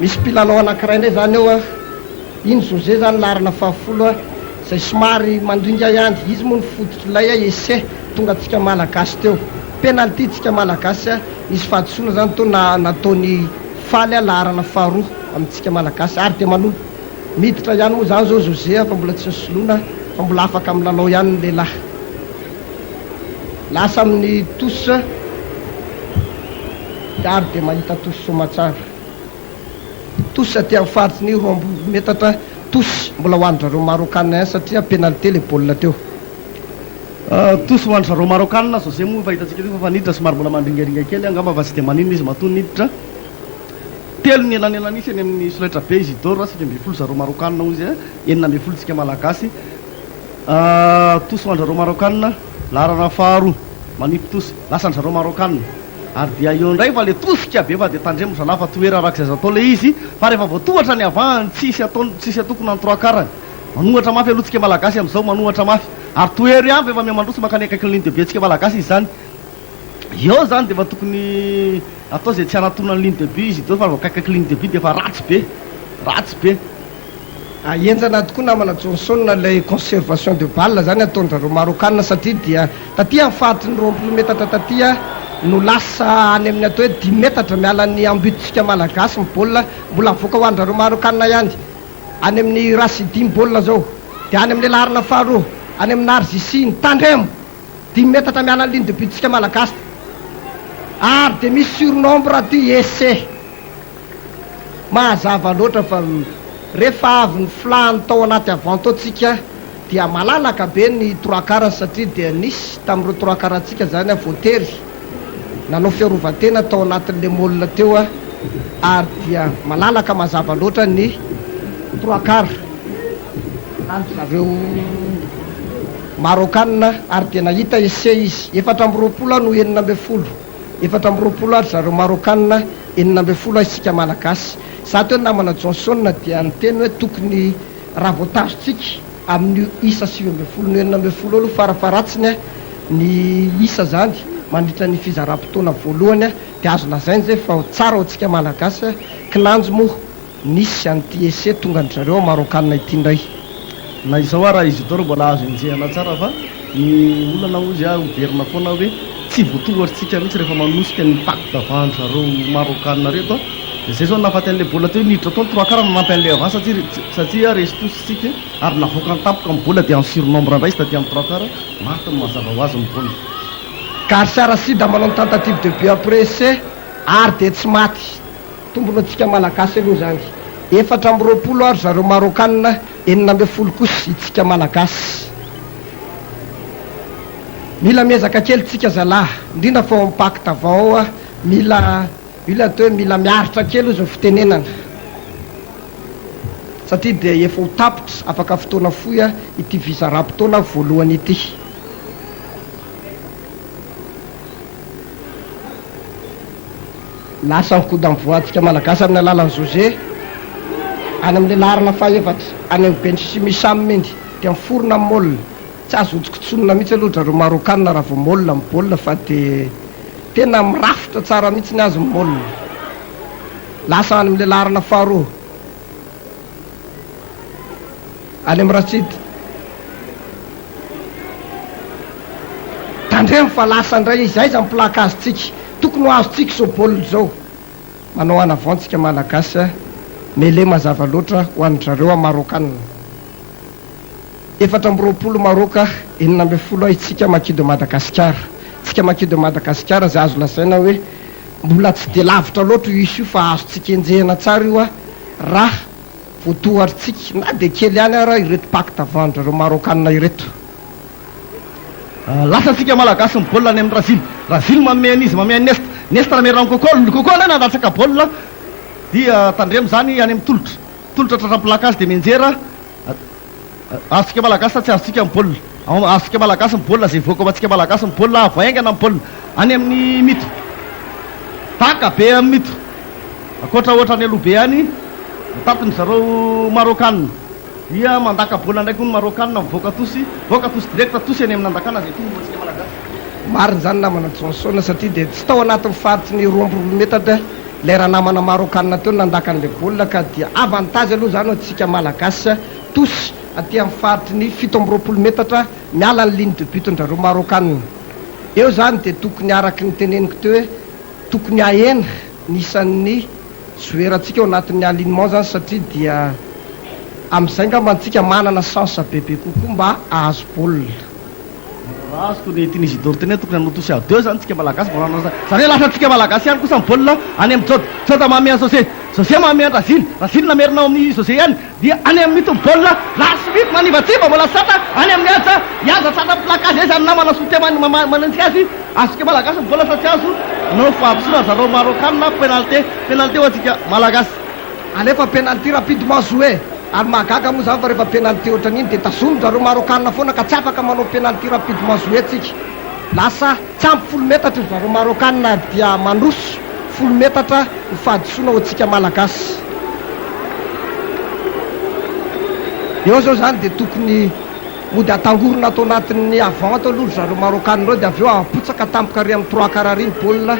misy mpilalao anankiray ndray zany eo iny José zany larana fahafolo zay somary mandringa ihany izy moa ny fototr'ilay essai tonga atsika malagasy teo penalty tsika malagasy izy fahatsona zany to nataony faly larana faharoa amintsika malagasy ary dia manompo miditra ihany moa zany zao José fa mbola tsy nisoloana fa mbola afaka amin'ny lalao ihany ny lehilahy lasa amin'ny tos ary dia mahita tos somatsara tos aty amin'ny faritsy ny roa metatra tos mbola ho andrareo marokanina ihany satria penalité le baolina teo tos ho andrareo marokanina José moa fa hitatsika teo fa faniditra somary mbola mandringaringa kely angamba fa tsy dia maninona izy matoa niditra telo ny elanelanisy any amin'ny solaitra be Isidore 7-10 zareo marokanina ho izy 9-10 tsika malagasy tos ho andrareo marokanina larana faharoa manipy tos lasa andrareo marokanina ary dia eo indray fa le tosika be fa dia tandremo zalahy fa toera arak'izay zatao le izy fa rehefa voatohatra ny avahany tsisy atokony any 3 quart manohatra mafy aloha tsika malagasy amin'izao manohatra mafy ary toery ihany fa efa miamandroso makany akaiky ny ligne de but tsika malagasy izy zany eo zany dia efa tokony atao zay tsy anatonana ny ligne de but izy deo fa akaiky ligne de but dia efa ratsy be enjana tokoa namana Johnson lay conservation de balle zany ataondrareo marokanina satria dia taty amin'ny fahatiny 20 metatra taty no lasa any amin'ny atao hoe 10 metatra mialan'ny ambutitsika malagasy ny baolina mbola mivoaka ho andrareo marokanina ihany any amin'ny Rasidi baolina zao dia any amin'ny larina faharoa any amin'ny Narzisiny tandremo 10 metatra mialan'ny ligne de but-tsika malagasy ary dia misy surnombre aty essai mahazava loatra fa rehefa avy ny flan tao anaty avantotsika dia malalaka be ny 3 quart satria dia nisy tamin'ireo 3 quart tsika zany voatery nanao fiarovan-tena tao anatin'le molina teo ary dia malalaka mazava loatra ny 3 quart zareo marokanina ary dia nahita essai izy 4-20 no 9-10 4-20 ary zareo marokanina 9-10 isika malagasy za teo namana Johnson dia nyteny hoe tokony ravotazotsika amin'ny isa 7-10 no 9-10 aloha farafaratsiny ny isa zany mandritra ny fizaram-potoana voalohany dia azo lazainy zay fa tsara ho tsika malagasy kilanjo moa nisy an'ity essai tonga an'zareo marokanina ity ndray na izao raha Isidore mbola azo enjehana tsara fa ny olana ozy oberina foana hoe tsy voatohatritsika mihitsy rehefa manosika ny pacte d'avant zareo marokanina reto dia zay zao nafaty an'le bola teo niditra tao ny 3 quart nanampy an'le avant satria resy tositsika ary navoaka ny tampoka ny bola dia en surnombre indray sy taty amin'ny 3 quart maty ny mazava ho azy ny bola Garcia Racide manao ny tentative de but après essai ary dia tsy maty tombona atsika malagasy aloha zany 420 ary zareo marokanina 920 kosa itsika malagasy. Mila miezaka kely tsika zalahy indrindra fa mipakita avao a mila teo hoe mila miaritra kely ozy fitenenana satria dia efa ho tapitra afaka fotoana foy a ity vizara-potoana voalohany ity. Lasa mikody amin'ny voatsika malagasy amin'ny alalan'ny José any amin'ny larina fahaefatra any amin'ny Bensimisamy mendy dia miforona amin'ny molina tsy azo otsikotsonina mihitsy aloha zareo marokanina raha vao molina amin'ny baolina fa dia tena mirafitra tsara mihitsy ny azy ny molina. Lasa any amin'ny larina faharoa any amin'ny Ratsidy tandremo fa lasa indray izay za mipilaka azotsika tokony ho azotsika zao baolina zao manao anavaontsika malagasy mele mazava loatra ho an'zareo amarokanina 420 maroka 920 itsika makido Madagasikara. Tsika makido Madagasikara zay azo lasaina hoe mbola tsy de lavitra loatra io isy io fa azotsika enjehana tsara io a raha voatoharitsika na de kely ihany ara ireto pakita vandrareo marokanina ireto. Lasa tsika malagasy ny baolina any amin'ny Brazil mameny izy mameny nesta ramerano kokôla na latsaka baolina dia tandremo zany any amin'ny tolotra tratrampilaka azy de menjera azontsika malagasy fa tsy azontsika ny baolina azontsika malagasy ny baolina zay voaka atsika malagasy ny baolina avoaingana ny baolina any amin'ny mito taka be amin'ny mito akoatra ohatra ny aloha be any tatiny zareo marokanina dia mandaka baolina ndraiky ny marokanina mivoaka tosy direct tosy any amin'ny andakana zay tonga atsika malagasy. Mariny zany namana Johnson satria dia tsy tao anatin'ny faritsy ny 12 metatra lera namana marokanina teo nandakan'le baolina ka dia avantage aloha zany atsika malagasy tosy aty amin'ny faritry ny 17 metatra miala ny ligne de but ndrareo marokanina eo zany dia tokony araky ny teneniko teo hoe tokony ahena nisan'ny joueuratsika eo anatin'ny alignement zany satria dia amin'izay ngamba antsika manana chance bebe kokoa mba ahazo baolina. Azoko ny Tunisie d'Ortene tokony hanao tosy à 2 zany tsika malagasy zany hoe lasa tsika malagasy ihany kosa ny baolina any amin'ny Jota mamea José mamea Brazil namerinao amin'ny José ihany dia any amin'ny mito baolina lasmity manivatsiva mbola satra any amin'ny iaza tsatra plaka zay zany namana soutien manantsika azy azontsika malagasy ny baolina satria azo no fa absona zareo marokanina penalité ho atsika malagasy alefa penalty rapidement joué ary mahagaga moa zany fa rehefa penalty ohatran'iny dia tazono zareo marokanina foana ka tsy afaka manao penalty rapidement joué atsika lasa tsy ampy 10 metatra zareo marokanina ary dia mandroso 10 metatra ny fahadisoana ho atsika malagasy. Eo zao zany dia tokony mody atangorona atao anatin'ny avant atao aloha zareo marokanina reo dia avy eo apotsaka tampoka ary amin'ny 3 karariny baolina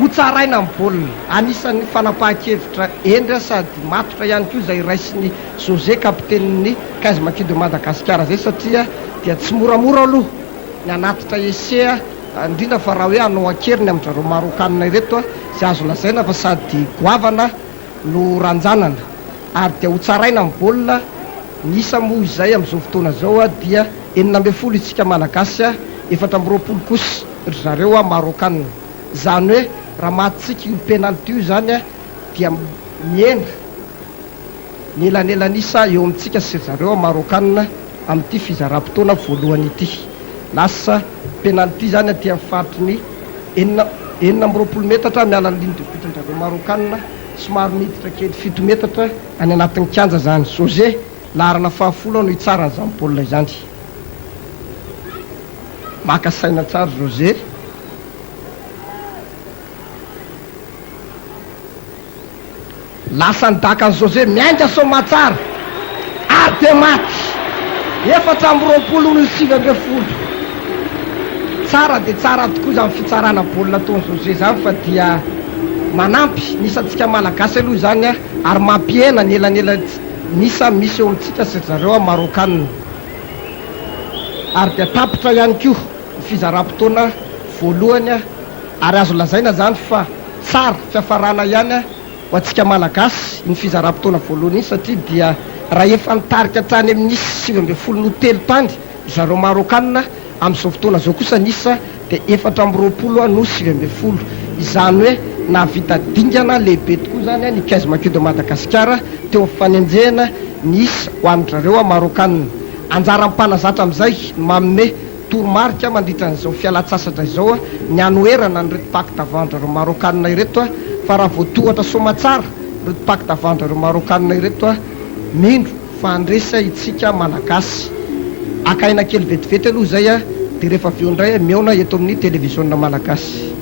ho tsaraina amin'ny baolina anisan'ny fanapahan-kevitra endra sady matotra ihany koa izay raisiny José kapitenin'ny 15 makido Madagasikara zay satria dia tsy moramora aloha ny anatitra esea indrindra fa raha hoe anao akeriny amin'ny zareo marokanina ireto zay azo lazaina fa sady goavana no ranjanana ary dia ho tsaraina amin'ny baolina nisa moa izay amin'izao fotoana zao dia 920 itsika malagasy 420 kosa ry zareo marokanina zany hoe raha matsika io penalty io zany dia miena nelanelanisa eo amintsika sy zareo marokanina amin'ity fizara-potoana voalohany ity lasa penalty zany aty amin'ny faritry ny 920 metatra miala ny ligne de but ndrareo marokanina somary miditra kely 7 metatra any anatin'ny kianja zany José larana fahafolo no hitsaran'izany baolina izany maka saina tsara José lasa nidaka ny José miainga soma tsara ary de maty 420 tsara de tsara tokoa zany fitsarana baolina ataony José zany fa dia manampy nisantsika malagasy aloha zany ary mampiena nelanela nisa misy eo amintsika sy zareo marokanina ary dia tapitra ihany koa fizara-potoana voalohany ary azo lazaina zany fa tsara fiafarana ihany ho atsika malagasy ny fizara-potoana voalohany iny satria dia raha efa nitarika hatrany amin'ny 9 no telo tany zareo marokanina amin'izao fotoana zao kosa nisa dia 420 no 9 izany hoe navita dingana lehibe tokoa zany ny quinze maquis de Madagasikara teo mifanenjehana nisy hoanitrareo marokanina anjara mpanazatra amin'izay manome toromarika mandritra an'izao fialan-tsasatra izao ny anoerana nyreto pacte avandrareo marokanina ireto fa raha voatohatra somatsara reto pacte avandrareo marokanina ireto mindro fandresa itsika malagasy akaina kely vetivety aloha zay dia rehefa aveo indray meona eto amin'ny télévision malagasy.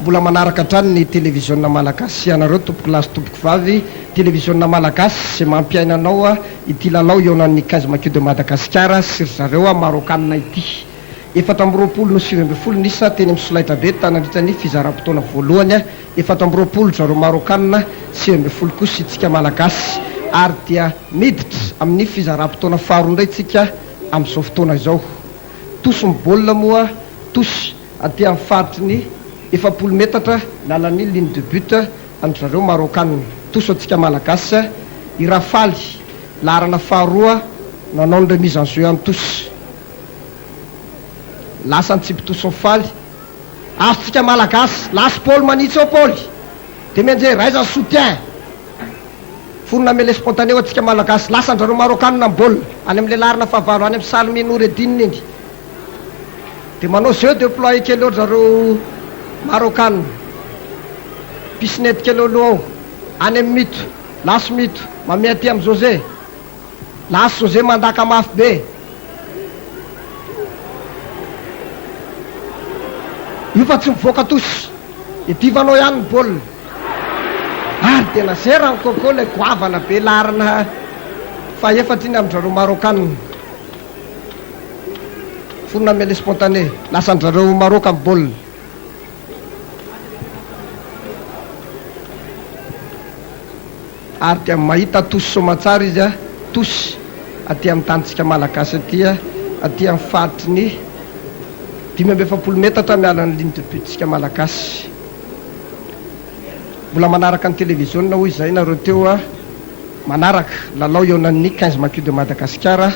Mbola manaraka hatrany ny télévision malagasy ianareo tompoko lasy tompoko vavy télévision malagasy zay mampiainanao ity lalao eonan'ny 15 maquis de Madagasikara sy ry zareo marokanina ity. 420 nisa teny amin'ny solaitra be tanandritra ny fizaram-potoana voalohany 420 zareo marokanina 20 kosa itsika malagasy ary dia miditra amin'ny fizaram-potoana faharoa indray tsika amin'izao fotoana izao. Tosy mibaolina moa tosy aty amin'ny faritry ny 70 metatra lalan'ny ligne de but andry zareo marokanina. Tosy atsika malagasy irafaly larana faharoa nanao ny remise en jeu amin'ny tosy lasa antsipitoso faly azotsika malagasy lasy Paul manitsy ao Paul dia mianjey raiza soutien forona mele spontané atsika malagasy lasa andrareo marokanina mbola any amin'le larina fahavalo any amin'ny Salmi Noureddine iny dia manao jeu déployé kely eo zareo marokanina piscinette kely aloha any amin'ny mito lasy mito mamea aty amin'ny José lasy José mandaka mafy be io fa tsy mivoaka tosy itivanao ihany ny baolina ary tena zera ny koko le goavana be larina fa efatry iny amin'ndrareo marokanina forona mele spontané lasa andrareo maroka amin'ny baolina ary dia mahita tosy somatsara izy tosy aty amin'ny tanitsika malagasy aty amin'ny faritry ny 570 metatra mialan'ny ligne de but tsika malagasy. Mbola manaraka ny télévision hoy izay nareo teo manaraka lalao eonan'ny 15 maquis de Madagasikara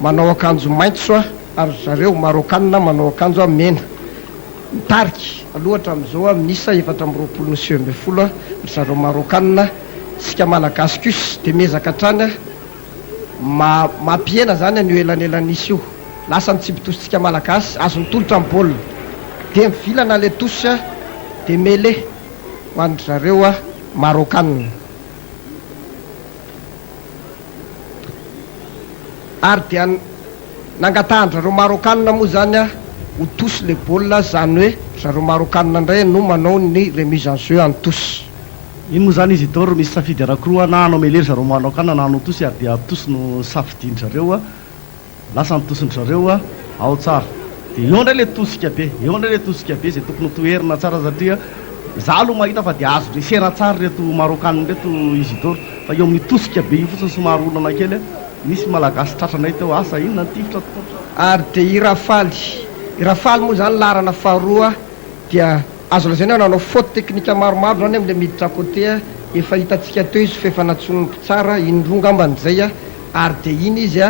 manao akanjo maitso ary zareo marokanina manao akanjo mena mitariky alohatra amin'izao minisa 420 sy 20 zareo marokanina sika malagasy kosa dia miezaka hatrany mampiena zany ny elanelan'isy io lasa mitsipitositsika malagasy azo nitolotra amin'ny baolina dia mivilana le tosy dia mele ho andry zareo marokanina ary dia nangatahany-zareo marokanina moa zany ho tosy le baolina zany hoe zareo marokanina indray no manao ny remise en jeu any tosy. Ino moa zany izy itao misy safidy anankiroa na anao melery zareo marokanina na anao tosy ary dia tosy no safidiny zareo lasa nytosiny zareo ao tsara dia eo indray le tosika be zay tokony toerina tsara satria za aloha mahita fa dia azo resena tsara reto marokanina reto izy itao fa eo amin'ny tosika be io fotsiny somary olana kely misy malagasy tratranay teo asa inona tifitra ary dia irafaly moa zany larana faharoa dia azo lazaina nanao faute teknika maromaro zany amin'le miditra côté efa hitatsika teo izy fefa natsonony tsara indrongamban'izay ary dia iny izy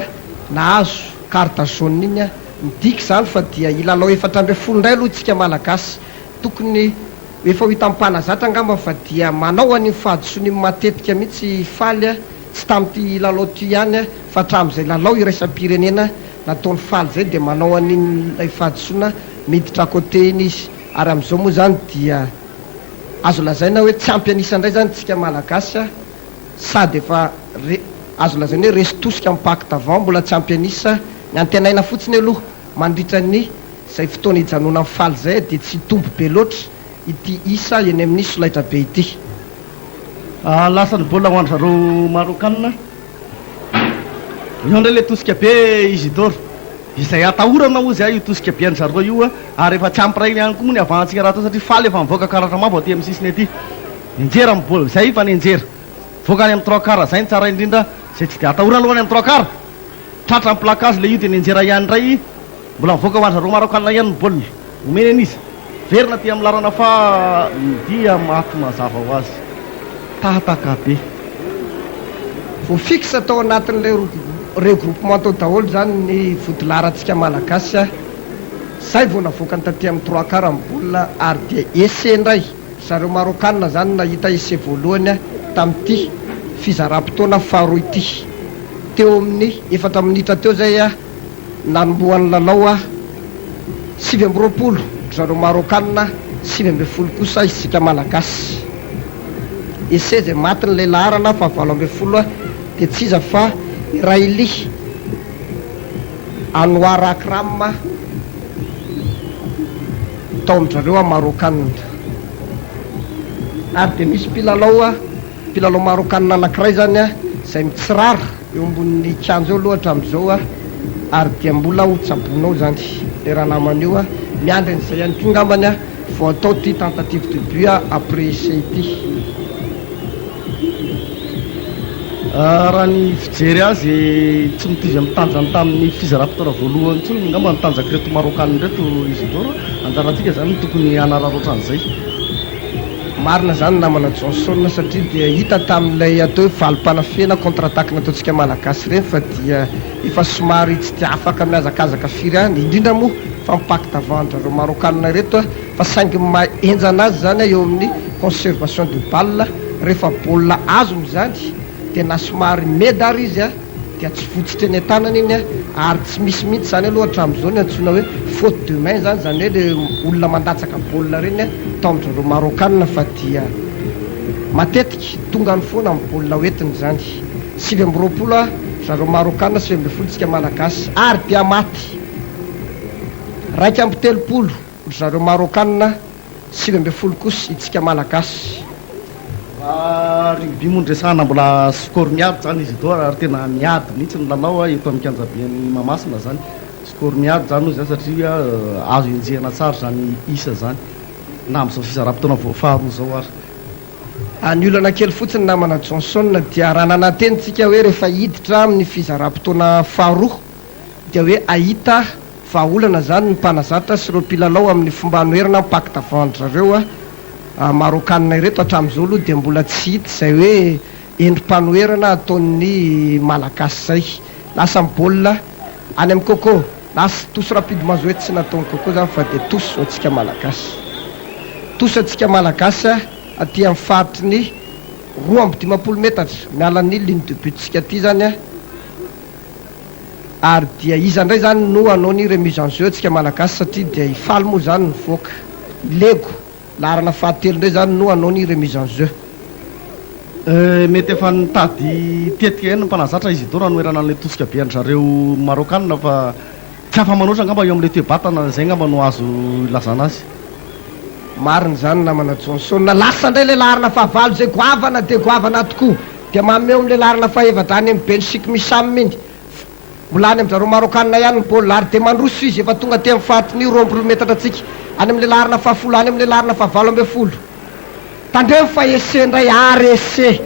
nahazo carte jaune iny midiky zany fa dia ilalao 420 indray aloha itsika malagasy tokony efa ho hita mpanazatra angamba fa dia manao any fahadisoany matetika mihitsy faly tsy tamin'ity lalao ty ihany fa hatramin'izay lalao iraisam-pirenena nataony faly zay dia manao an'ilay fahadisoana miditra côté iny izy ary amin'izao moa zany dia azo lazaina hoe tsy ampianisa indray zany tsika malagasy sady efa azo lazaina hoe resy tosika amin'ny pacte avant mbola tsy ampianisa ny antenaina fotsiny aloha mandritra ny zay fotoana hijanona amin'ny faly zay dia tsy tombo be loatra ity isa eny amin'ny solaitra be ity. Lasa ny baolina ho andry zareo marokanina io indray le tosika be izy itoro izay atahorana moa zay io tosika be andry zareo io ary efa tsy ampirainy ihany koa moa ny avantsika raha tao satria faly efa mivoaka karatra mavo aty amin'ny sisiny aty ninjera amin'ny baolina zay fa ninjera voaka any amin'ny trois-quart zay ny tsara indrindra zay tsy dia atahorana aloha any amin'ny trois-quart tratra amin'ny placage le io dia ninjera ihany indray mbola mivoaka ho andry zareo marokanina ihany ny baolina omeny an'izy verina ty amin'ny larana fa dia maty mazava ho azy tahataka be vo fixe atao anatin'le regroupement tao daholo zany ny vodilaratsika malagasy zay vao navokany taty amin'ny trois carambola ary dia ese ndray zareo marokanina zany nahita ese voalohany tamin'ity fizaram-potoana faharoa ity teo amin'ny 4 minitra teo zay nanombohan'ny lalao 7-20 zareo marokanina 7-20 kosa isika malagasy ese zay matiny le laharana fa 7-20 dia tsy iza fa Raily Anwar Akram tao amin'zareo marokanina ary dia misy mpilalao marokanina anankiray zany zay mitsirara eo ambonin'ny kianjo eo loatra amin'izao ary dia mbola hotsabonao zany le raha naman'io miandry n'izay ihany koa ngambany vao atao ty tentative de but après essai ity. Raha ny fijery azy tsy mitovy amin'ny tanjany tamin'ny fizaram-potoana voalohany intsony ngamba nitanjaka reto marokanina reto izy dora anjaratsika zany tokony anararoatra an'izay. Marina zany namana Johnson satria dia hita tamin'ilay atao hoe valim-panafena contre-attaque nataontsika malagasy reny fa dia efa somary tsy dia afaka miazakazaka firy any indrindra moa fa mipakita avandrareo marokanina reto fa saingy mahenjana azy zany eo amin'ny conservation de balle rehefa baolina azony zany dia na somary medary izy dia tsy fotsitra eny an-tanana iny ary tsy misy mihitsy zany aloha hatramin'izao ny antsoina hoe faute de main zany zany hoe le olona mandatsaka baolina reny tao amin'zareo marokanina fa dia matetika tonga ny foana amin'ny baolina hoentiny zany 7-20 zareo marokanina 7-20 tsika malagasy ary dia maty 1-3 zareo marokanina 7-20 kosa itsika malagasy. Rugby mondresahana mbola score miady zany izy doa ary tena miady mihitsy ny lalao eto amin'ny kianjabian'ny Mahamasina zany score miady zany hoy zany satria azo enjehana tsara zany isa zany na amin'izao fizaram-potoana faharoa zao ary ny olana kely fotsiny namana Johnson dia raha nanatenitsika hoe rehefa hiditra amin'ny fizaram-potoana faharoa dia hoe ahita vahaolana zany ny mpanazatra sy ireo mpilalao amin'ny fomba anoherana mipakita avandrareo marokanina ireto hatramin'izao aloha dia mbola tsy hita izay hoe endrim-panoherana ataon'ny malagasy zay lasa mibaolina any amin'ny coco lasa toso rapide mazoety tsy nataon'ny coco zany fa dia toso atsika malagasy aty amin'ny faritry ny 2-20 metatra mialan'ny ligne de but tsika aty zany ary dia iza ndray zany no anao ny remise en jeu tsika malagasy satria dia ifaly moa zany mivoaka ilego laharana fahatelo ndray zany no anao ny remise en jeu. Mety efa nitady tetika eny mpanazatra izy dora anoherana an'ilay tosika be an'zareo marokanina fa tsy afa manoatra ngamba eo amin'ilay toe-batana zay ngamba no azo ilazana azy. Marina zany namana Johnson lasa ndray le laharana fahavalo zay goavana dia goavana tokoa dia mameo amin'le laharana fahaefatra any amin'ny Belgique misamy iny mbola any amin'zareo marokanina ihany ny baolina ary dia mandroso izy efa tonga teo amin'ny faritry ny 20 metatra atsika any amin'le laharana fahafolo any amin'le laharana 20 tandreo fa ese ndray ary ese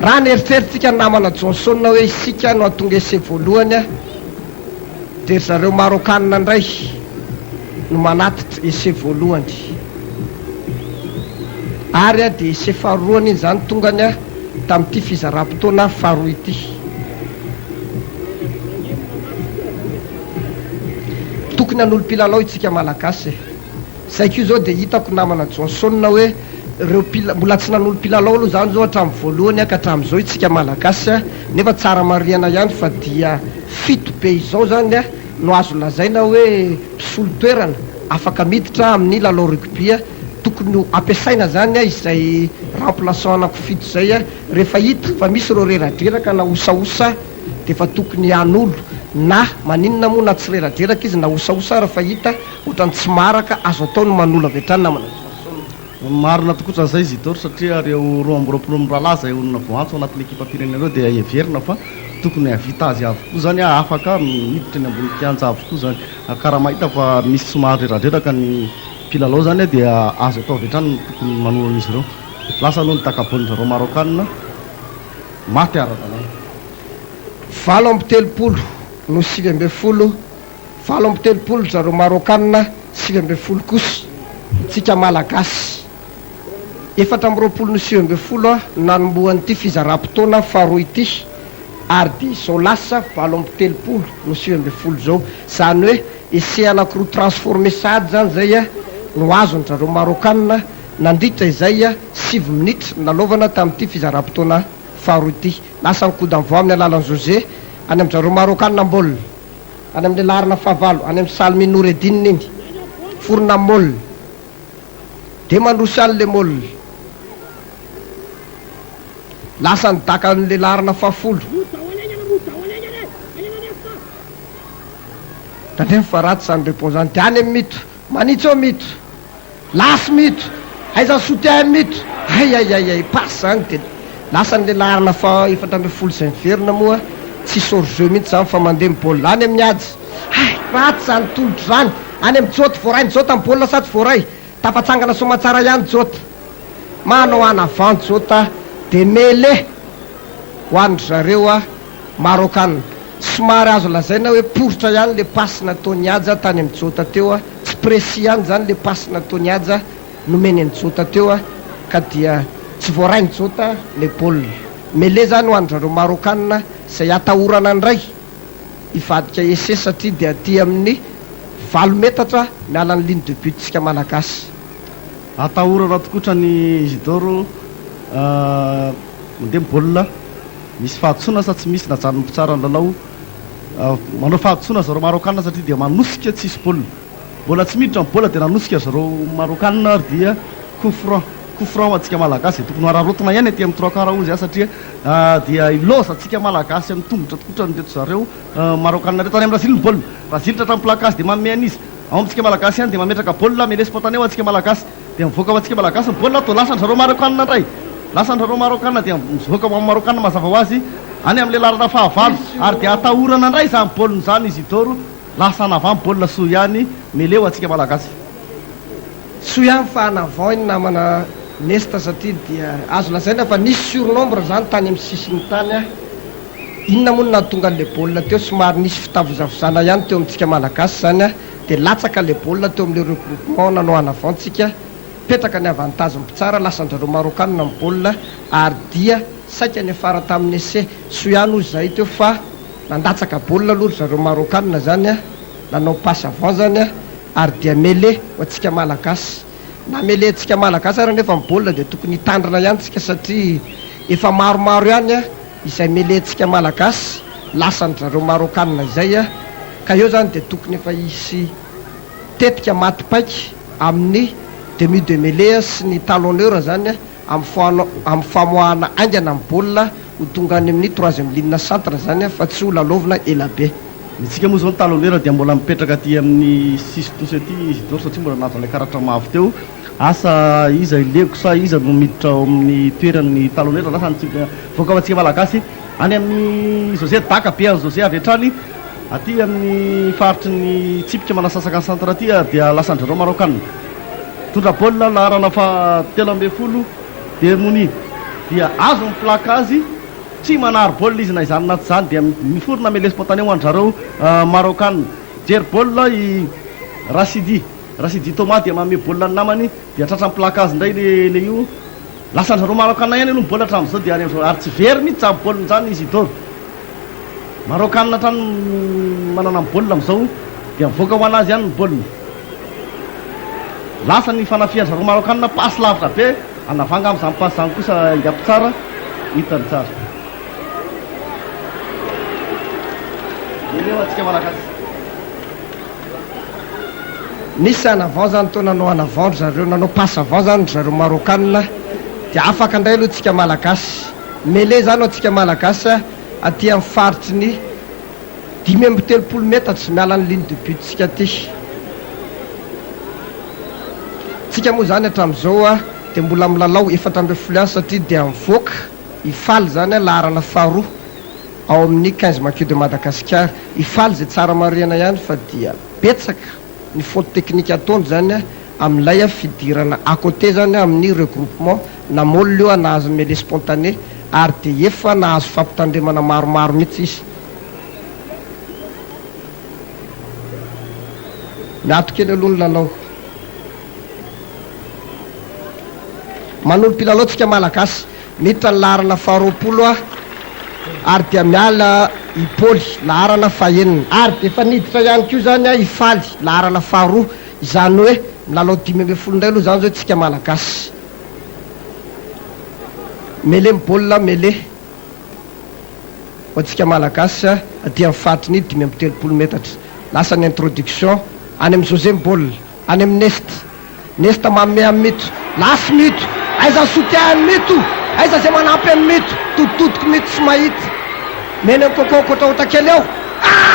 raha nieritrerittsika namana Johnson hoe isika no atonga ese voalohany dia zareo marokanina ndray no manatitra ese voalohany ary dia ese faharoany iny zany tongany tamin'ity fizaram-potoana faharoa ity. Tokony an'olo-mpilalao itsika malagasy zay koa zao dia hitako namana Johnson hoe reo mbola tsy nan'olo-mpilalao aloha zany zao hatramin'ny voalohany ka hatramin'izao itsika malagasy nefa tsara mariana ihany fa dia fito be izao zany no azo lazaina hoe mpisolo toerana afaka miditra amin'ny lalao rugby tokony ampiasaina zany izay remplaçant anakofito zay rehefa hita fa misy ireo reradreraka na osaosa dia fa tokony an'olo na maninona moa na tsy reradreraka izy na osaosa raha fa hita ohatrany tsy maraka azo atao no manolo avy hatrany namana marina tokoatran'izay izy dora satria reo 20 miralaza olona voantso anatin'ny ekipa pirenena reo dia everina fa tokony havita azy avokoa zany afaka miditra eny ambony kianja avokoa zany karaha mahita fa misy somary reradreraka ny mpilalao zany dia azo atao avy hatrany tokony manolo an'izy ireo lasa aloha ny takabolin'zareo marokanina maty ara-dalàna 7-20 no 7-20 7-20 zareo marokanina 7-20 kosa itsika malagasy 4-20 no 7-20 nanombohan'ity fizaram-potoana faharoa ity ary dia izao lasa 7:30 no 9:30 zao zany hoe ese anakiroa transformé sady zany zay a no azony zareo marokanina nandritra izay a 7 minitra nalaovana tamin'ity fizaram-potoana faharoa ity lasa nikodan'vao amin'ny alalan'ny José any amin'ny zareo marokanina mbolina any amin'ny larina fahavalo any amin'ny saly Noureddine iny forona molina de mandroso an'le molina lasa nidaka an'le larina fahafolo tandreny fa ratsy zany reponzany de any amin'ny mito manitso mito lasy mito aiza soty ay mito ay pasy zany de lasa n'le larina fa 7:30 zay miverina moa tsy sor-jeu mihitsy zany fa mandeha mibaolina any amin'ny ady ratsy zany tolotro zany any amin'ny joty voaray ny jota mibaolina sady voaray tafatsangana somatsara ihany jota manao anavant jota de mele hoandro zareo a marokanina somary azo lazaina hoe poritra ihany le pasy nataony aja tany amin'ny jota teo a tsy précis ihany zany le pasy nataony aja nomeny ny jota teo a ka dia tsy voaray ny jota le baolina mele zany hoandro zareo marokanina zay atahorana ndray ivadika ese satria de aty amin'ny 20 metatra miala ny ligne de but tsika malagasy atahorana tokotra ny Isidoro mandeha mibaolina misy fahatsona sa tsy misy najanony mpitsara ny lalao manao fahatsona zareo marokanina satria dia manosika tsisy baolina mbola tsy miditra ny baolina dia nanosika zareo marokanina ary dia coup franc atsika malagasy tokony hararotina ihany aty amin'ny 3 quart ozy satria dia iloza atsika malagasy amin'ny tongotra tokotra ny teto zareo marokanina reto any amin'ny Brazil ny baolina Brazil tratra amin'ny placage dia manome an'izy ao amintsika malagasy ihany dia mametraka baolina mele spontané atsika malagasy dia mivoaka ao atsika malagasy ny baolina to lasa ny zareo marokanina indray lasa ny zareo marokanina dia mivoaka amin'ny marokanina mazava ho azy any amin'le larana fahavalo ary dia atahorana indray zany baolina zany Isidoro lasa anavany baolina soa ihany meleo atsika malagasy soa ihany fa anavao iny namana nesta satria dia azo lazaina fa nisy surnombre zany tany amin'ny sisiny tany a inona moa nahatonga an'le baolina teo somary nisy fitavozavozana ihany teo amintsika malagasy zany a de latsaka le baolina teo amin'le regroupement nanao anavantsika petraka ny avantage mpitsara lasa ndrareo marokanina ny baolina ary dia saika ny afara tamin'ny ese soa ihany ozy zay teo fa nandatsaka baolina aloha zareo marokanina zany a nanao pasy avant zany a ary dia mele ho atsika malagasy na mele atsika malagasy ary nefa baolina dia tokony hitandrina ihany tsika satria efa maromaro ihany a izay mele atsika malagasy lasa ny zareo marokanina izay a ka eo zany dia tokony efa isy tetika matipaiky amin'ny demi de mele sy ny talonneur zany a amin'ny famoahana aingana amin'ny baolina ho tonga any amin'ny 3e ligne centre zany a fa tsy ho lalovina ela be nitsika moa zao ny talonneur dia mbola mipetraka aty amin'ny 6 tosy aty Isidoro satria mbola nazo ilay karatra mavo teo asa iza ileko sa iza no miditra ao amin'ny toeran'ny talonneur lasa voaka ao atsika malagasy any amin'ny José daka be any José avy hatrany aty amin'ny faritry ny tsipika manasasaka ny centre aty dia lasa ndrareo marokanina tondra baolina larana fa 13 dia moni dia azo ny placage tsy manary baolina izy na izany naty zany dia miforona mele spontané ho andrareo marokanina jery baolina i Rasidi Thomas dia manome baolina ny namany dia tratra amin'ny placage indray le io lasa ndrareo marokanina ihany aloha baolina hatramin'izao dia any amin'izao ary tsy very mihitsy zany baolina zany Isidoro marokanina hatrany manana ny baolina amin'izao dia mivoaka ho anazy ihany ny baolina lasa ny fanafian zareo marokanina pasy lavitra be anavanga amin'izany pasy zany kosa ingapo tsara hitany tsara eleo atsika malagasy nisy anavant zany to nanao anavandro zareo nanao pasy avant zany zareo marokanina dia afaka indray aloha tsika malagasy mele zany atsika malagasy aty amin'ny faritry ny 5 metatra tsy miala ny ligne de but tsika aty tsika moa zany hatramin'izao dia mbola milalao 7:30 satria dia mivoaka ifaly zany larana faharoa ao amin'ny 15 maquis de Madagascar ifaly zay tsara mariana ihany fa dia betsaka ny faute technique ataony zany amin'ilay fidirana à côté zany amin'ny regroupement na molina io nahazo mele spontané ary dia efa nahazo fampitandremana maromaro mihitsy izy miato kely aloha ny lalao manolo mpilalao tsika malagasy miditra ny larana faharoapolo ary dia miala ipoly laharana fahenina ary de efa niditra ihany koa zany a ifaly laharana faharoa izany hoe milalao 10 ndray aloha zany zao tsika malagasy mele mibaolina mele ho atsika malagasy aty amin'ny faritry ny 5 metatra lasa ny introduction any amin'ny José mibaolina any amin'ny nesta mamme amin'ny mito lasy mito aiza soutiany mito aiza zay manampy amin'ny mito tototoko mito sy mahita meny amin'ny coco kotraotra kely eo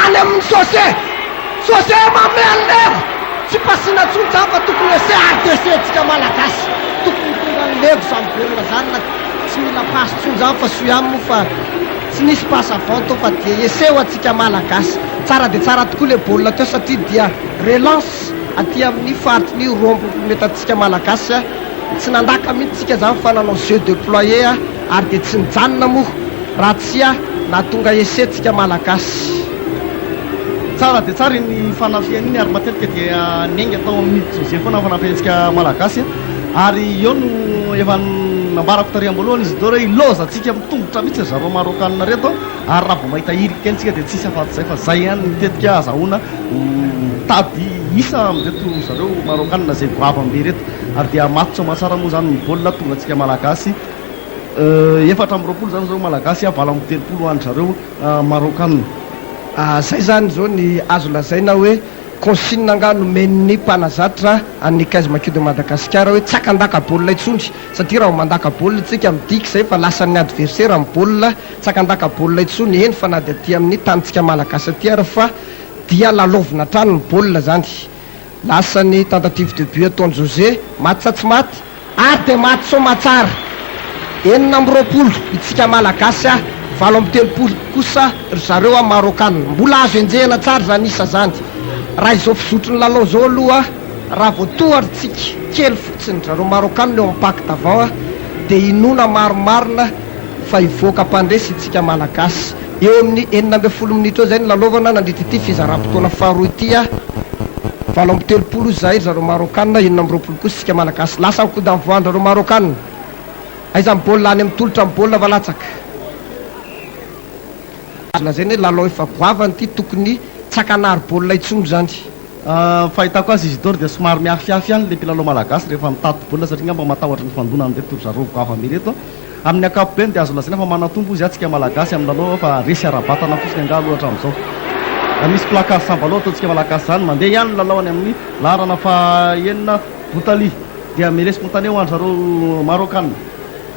any amin'ny José mamme an'lego tsy pasina tsonja fa tokony ese ADC tsika malagasy tokony tonga lego zany baolina zany na tsy mila pasy tsonja fa soy aminy fa tsy nisy pasavant fa dia eseo atsika malagasy tsara de tsara tokoa le baolina teo satria dia relance aty amin'ny faritry ny rombo mety atsika malagasy tsy nandaka mihitsy tsika zany fa nanao jeu déployé ary de tsy nijanona moa raha tsy na tonga ese tsika malagasy tsara de tsara ny fanafiana iny ary matetika dia nengy atao amin'ny José foana fanafiantsika malagasy ary eo no efa nambarako tary am-boalohany izy deo hoe iloza atsika mitongotra mihitsy zareo marokanina reto ary raha vao mahita iriky kely tsika de tsisy afaty zay fa zay ihany mitetika azahoana tady isa amreto zareo marokanina zay goavambe reto ary dia matso matsara moa zany mibaolina tonga atsika malagasy 4 zany zao malagasy 30 any zareo marokanina zay zany zao ny azo lazaina hoe consigne nga nomen'ny mpanazatra any Kaizy Maquis de Madagascar hoe tsy akandaka baolina itsondry satria raha mandaka baolina tsika midiky zay fa lasan'ny adversaire amin'ny baolina tsy akandaka baolina itsony eny fa na de aty amin'ny tanitsika malagasy aty ary fa dia lalovina trano ny baolina zany lasan'ny tentative de but ataony José maty sa tsy maty ary de maty somatsara 9 itsika malagasy 7 kosa zareo marokanina mbola azo enjehana tsara zany isa zany raha izao fizotro ny lalao zao aloha raha voatoarytsika kely fotsiny zareo marokanina eo ampacte avant de inona maromarina fa ivoaka mpandresy itsika malagasy eo amin'ny 9 minitra eo zay ny lalaovana nandritra ity fizaram-potoana faharoa ity 7 zay zareo marokanina 9 kosa itsika malagasy lasa mikody amin'ny voandry zareo marokanina aiza mibaolina any amin'ny tolotra mibaolina valatsaka zay hoe lalao efa goavany ity tokony tsakanary baolina itsondro zany fahitako azy izy dor dia somary miafiafy ihany le mpilalao malagasy rehefa mitato baolina satria ngamba matahotra ny fandonany reto zareo goavame reto amin'ny ankapobeny dia azo lazaina fa manatombo izy atsika malagasy amin'ny lalao fa resy arabatana fosiny anga lohatra amin'izao misy placage sambalo ataotsika malagasy zany mandeha ihany ny lalao any amin'ny laharana fahenina Boutali dia mele spontané ho any zareo marokanina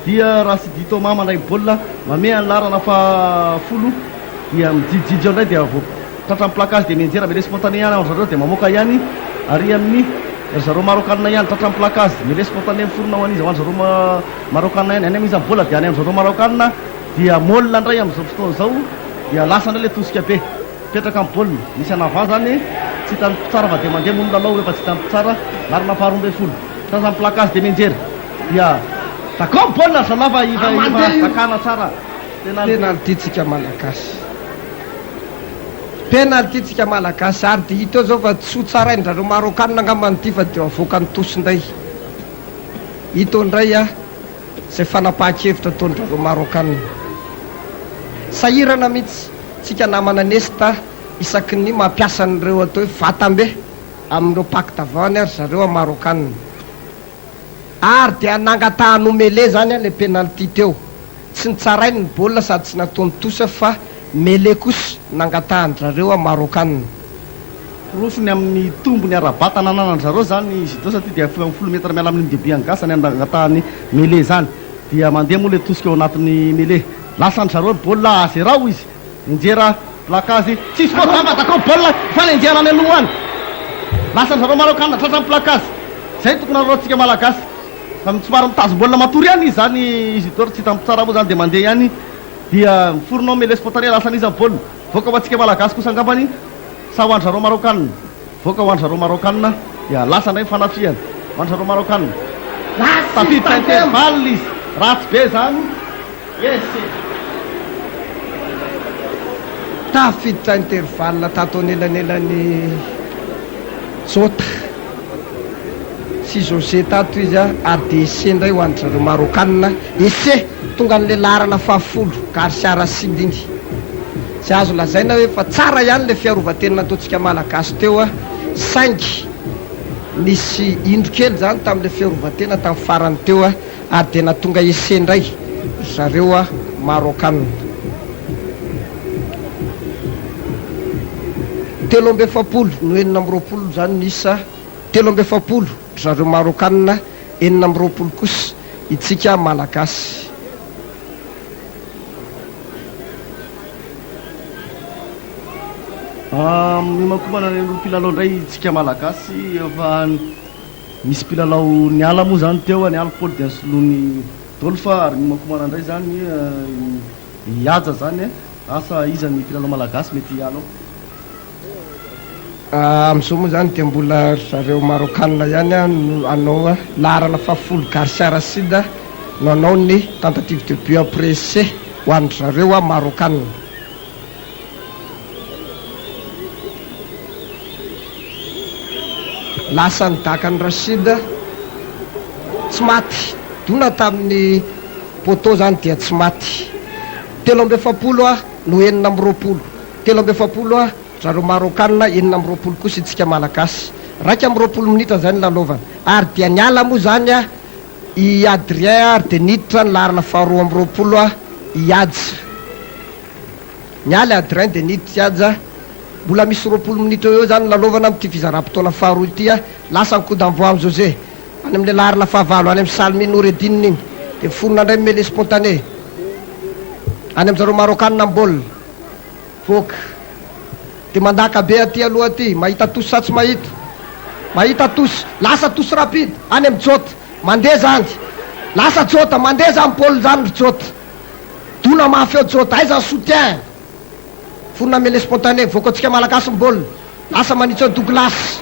dia raha sy dito mandray baolina mame any laharana fahafolo dia mijijijo ndray dia tratra placage de menjera mele spontané ihany zareo dia mamoaka ihany ary amin'ny zareo marokanina ihany tratra placage mele spontané miforona ho an'izy ho any zareo marokanina ihany any amin'izy bola dia any amin'ny zareo marokanina dia molina ndray amin'izao fotoana zao dia lasa ndray le tosika be petraka amin'ny baolina misy anava zany tsy hitany tsara fa dia mandeha mono lalao rehefa tsy hitany tsara larina faharoambin'ny tratra placage de menjera dia d'accord baolina zalafa iva zakana tsara penalty tsika malagasy penalty tsika malagasy ary de hita eo zao fa tso tsara ndrareo marokanina angambany ity fa de avoaka ny tosindray hita eo ndray zay fanapahan-kevitra ataondrareo marokanina sahirana mihitsy tsika namana nesta isaky ny mampiasa an'ireo atao hoe vatambe amin'ireo pacte avant ary zareo marokanina ary dia nangatahany zany le penalty teo tsy nitsarainy ny baolina sady tsy nataony tosa fa mele kosa nangatahany zareo marokanina rofony amin'ny tombony arabatana nanany zareo zany izy deo satria dia 10 metra miala amin'ny début angasany nangatahany mele zany dia mandeha moa le tosika eo anatin'ny mele lasany zareo baolina azerao izy enjera placage tsisy d'accord baolina fa nenjera any aloha any lasany zareo marokanina tratra amin'ny placage zay tokony anaroantsika malagasy somary mitazom-baolina matory ihany izy zany izy dor tsy hita tsara moa zany dia mandeha ihany dia miforonao mele spontané lasany izy amin'ny baolina voaka ho antsika malagasy kosa angambany sa ho any zareo marokanina voaka ho any zareo marokanina dia lasa ndray fanafiana ho any zareo marokanina tafiditra intervalle izy ratsy be zany tafiditra intervalle tato anelanelany jota sy José tato izy ary de ese ndray ho any zareo marokanina ese tonga n'le larana fahafolo karsiara sidy iny sy azo lazaina hoe fa tsara ihany le fiarovatena nataontsika malagasy teo a saingy nisy indro kely zany tamin'le fiarovatena tamin'ny farany teo a ary de natonga esendray zareo a marokanina 320 no 420 zany nisa 320 zareo marokanina 420 kosa itsika malagasy makomana ny mpilalao ndray tsika malagasy fa misy mpilalao niala moa zany teo niala Paul Diasolony dolo fa ary makomana ndray zany iaja zany asa iza ny mpilalao malagasy mety hiala am'izao moa zany de mbola zareo marokanina ihany anao larana fahafolo Garcia Sida no anao ny tentative de but apprécié ho an'ny zareo marokanina lasa ny dakany Rashida tsy maty dona tamin'ny poteau zany dia tsy maty 320 no 420 320 zareo marokanina 420 kosa itsika malagasy raika amby 20 minitra zany lalovana ary dia niala moa zany i Adrien ary de niditra ny larana faharoa amby 20 ihaja niala Adrien de niditra ihaja mbola misy 20 minitra eo zany lalovana amty fizara-potoana faharoa ity lasa nykodamvoa am José any am'le larana fahavalo any amy Salmi Noureddine igny de fonona ndray mele spontané any am zareo marokanina ambolina voka de mandaka be aty aloha aty mahita tosy sa tsy mahita tosy lasa tosy rapide any amy jota mandeha zany lasa jota mandeha zany Paul zany jota dona mafy eo jota aiza soutien fonona mele spontané voka atsika malagasy mbolina lasa manitsy eo Douglas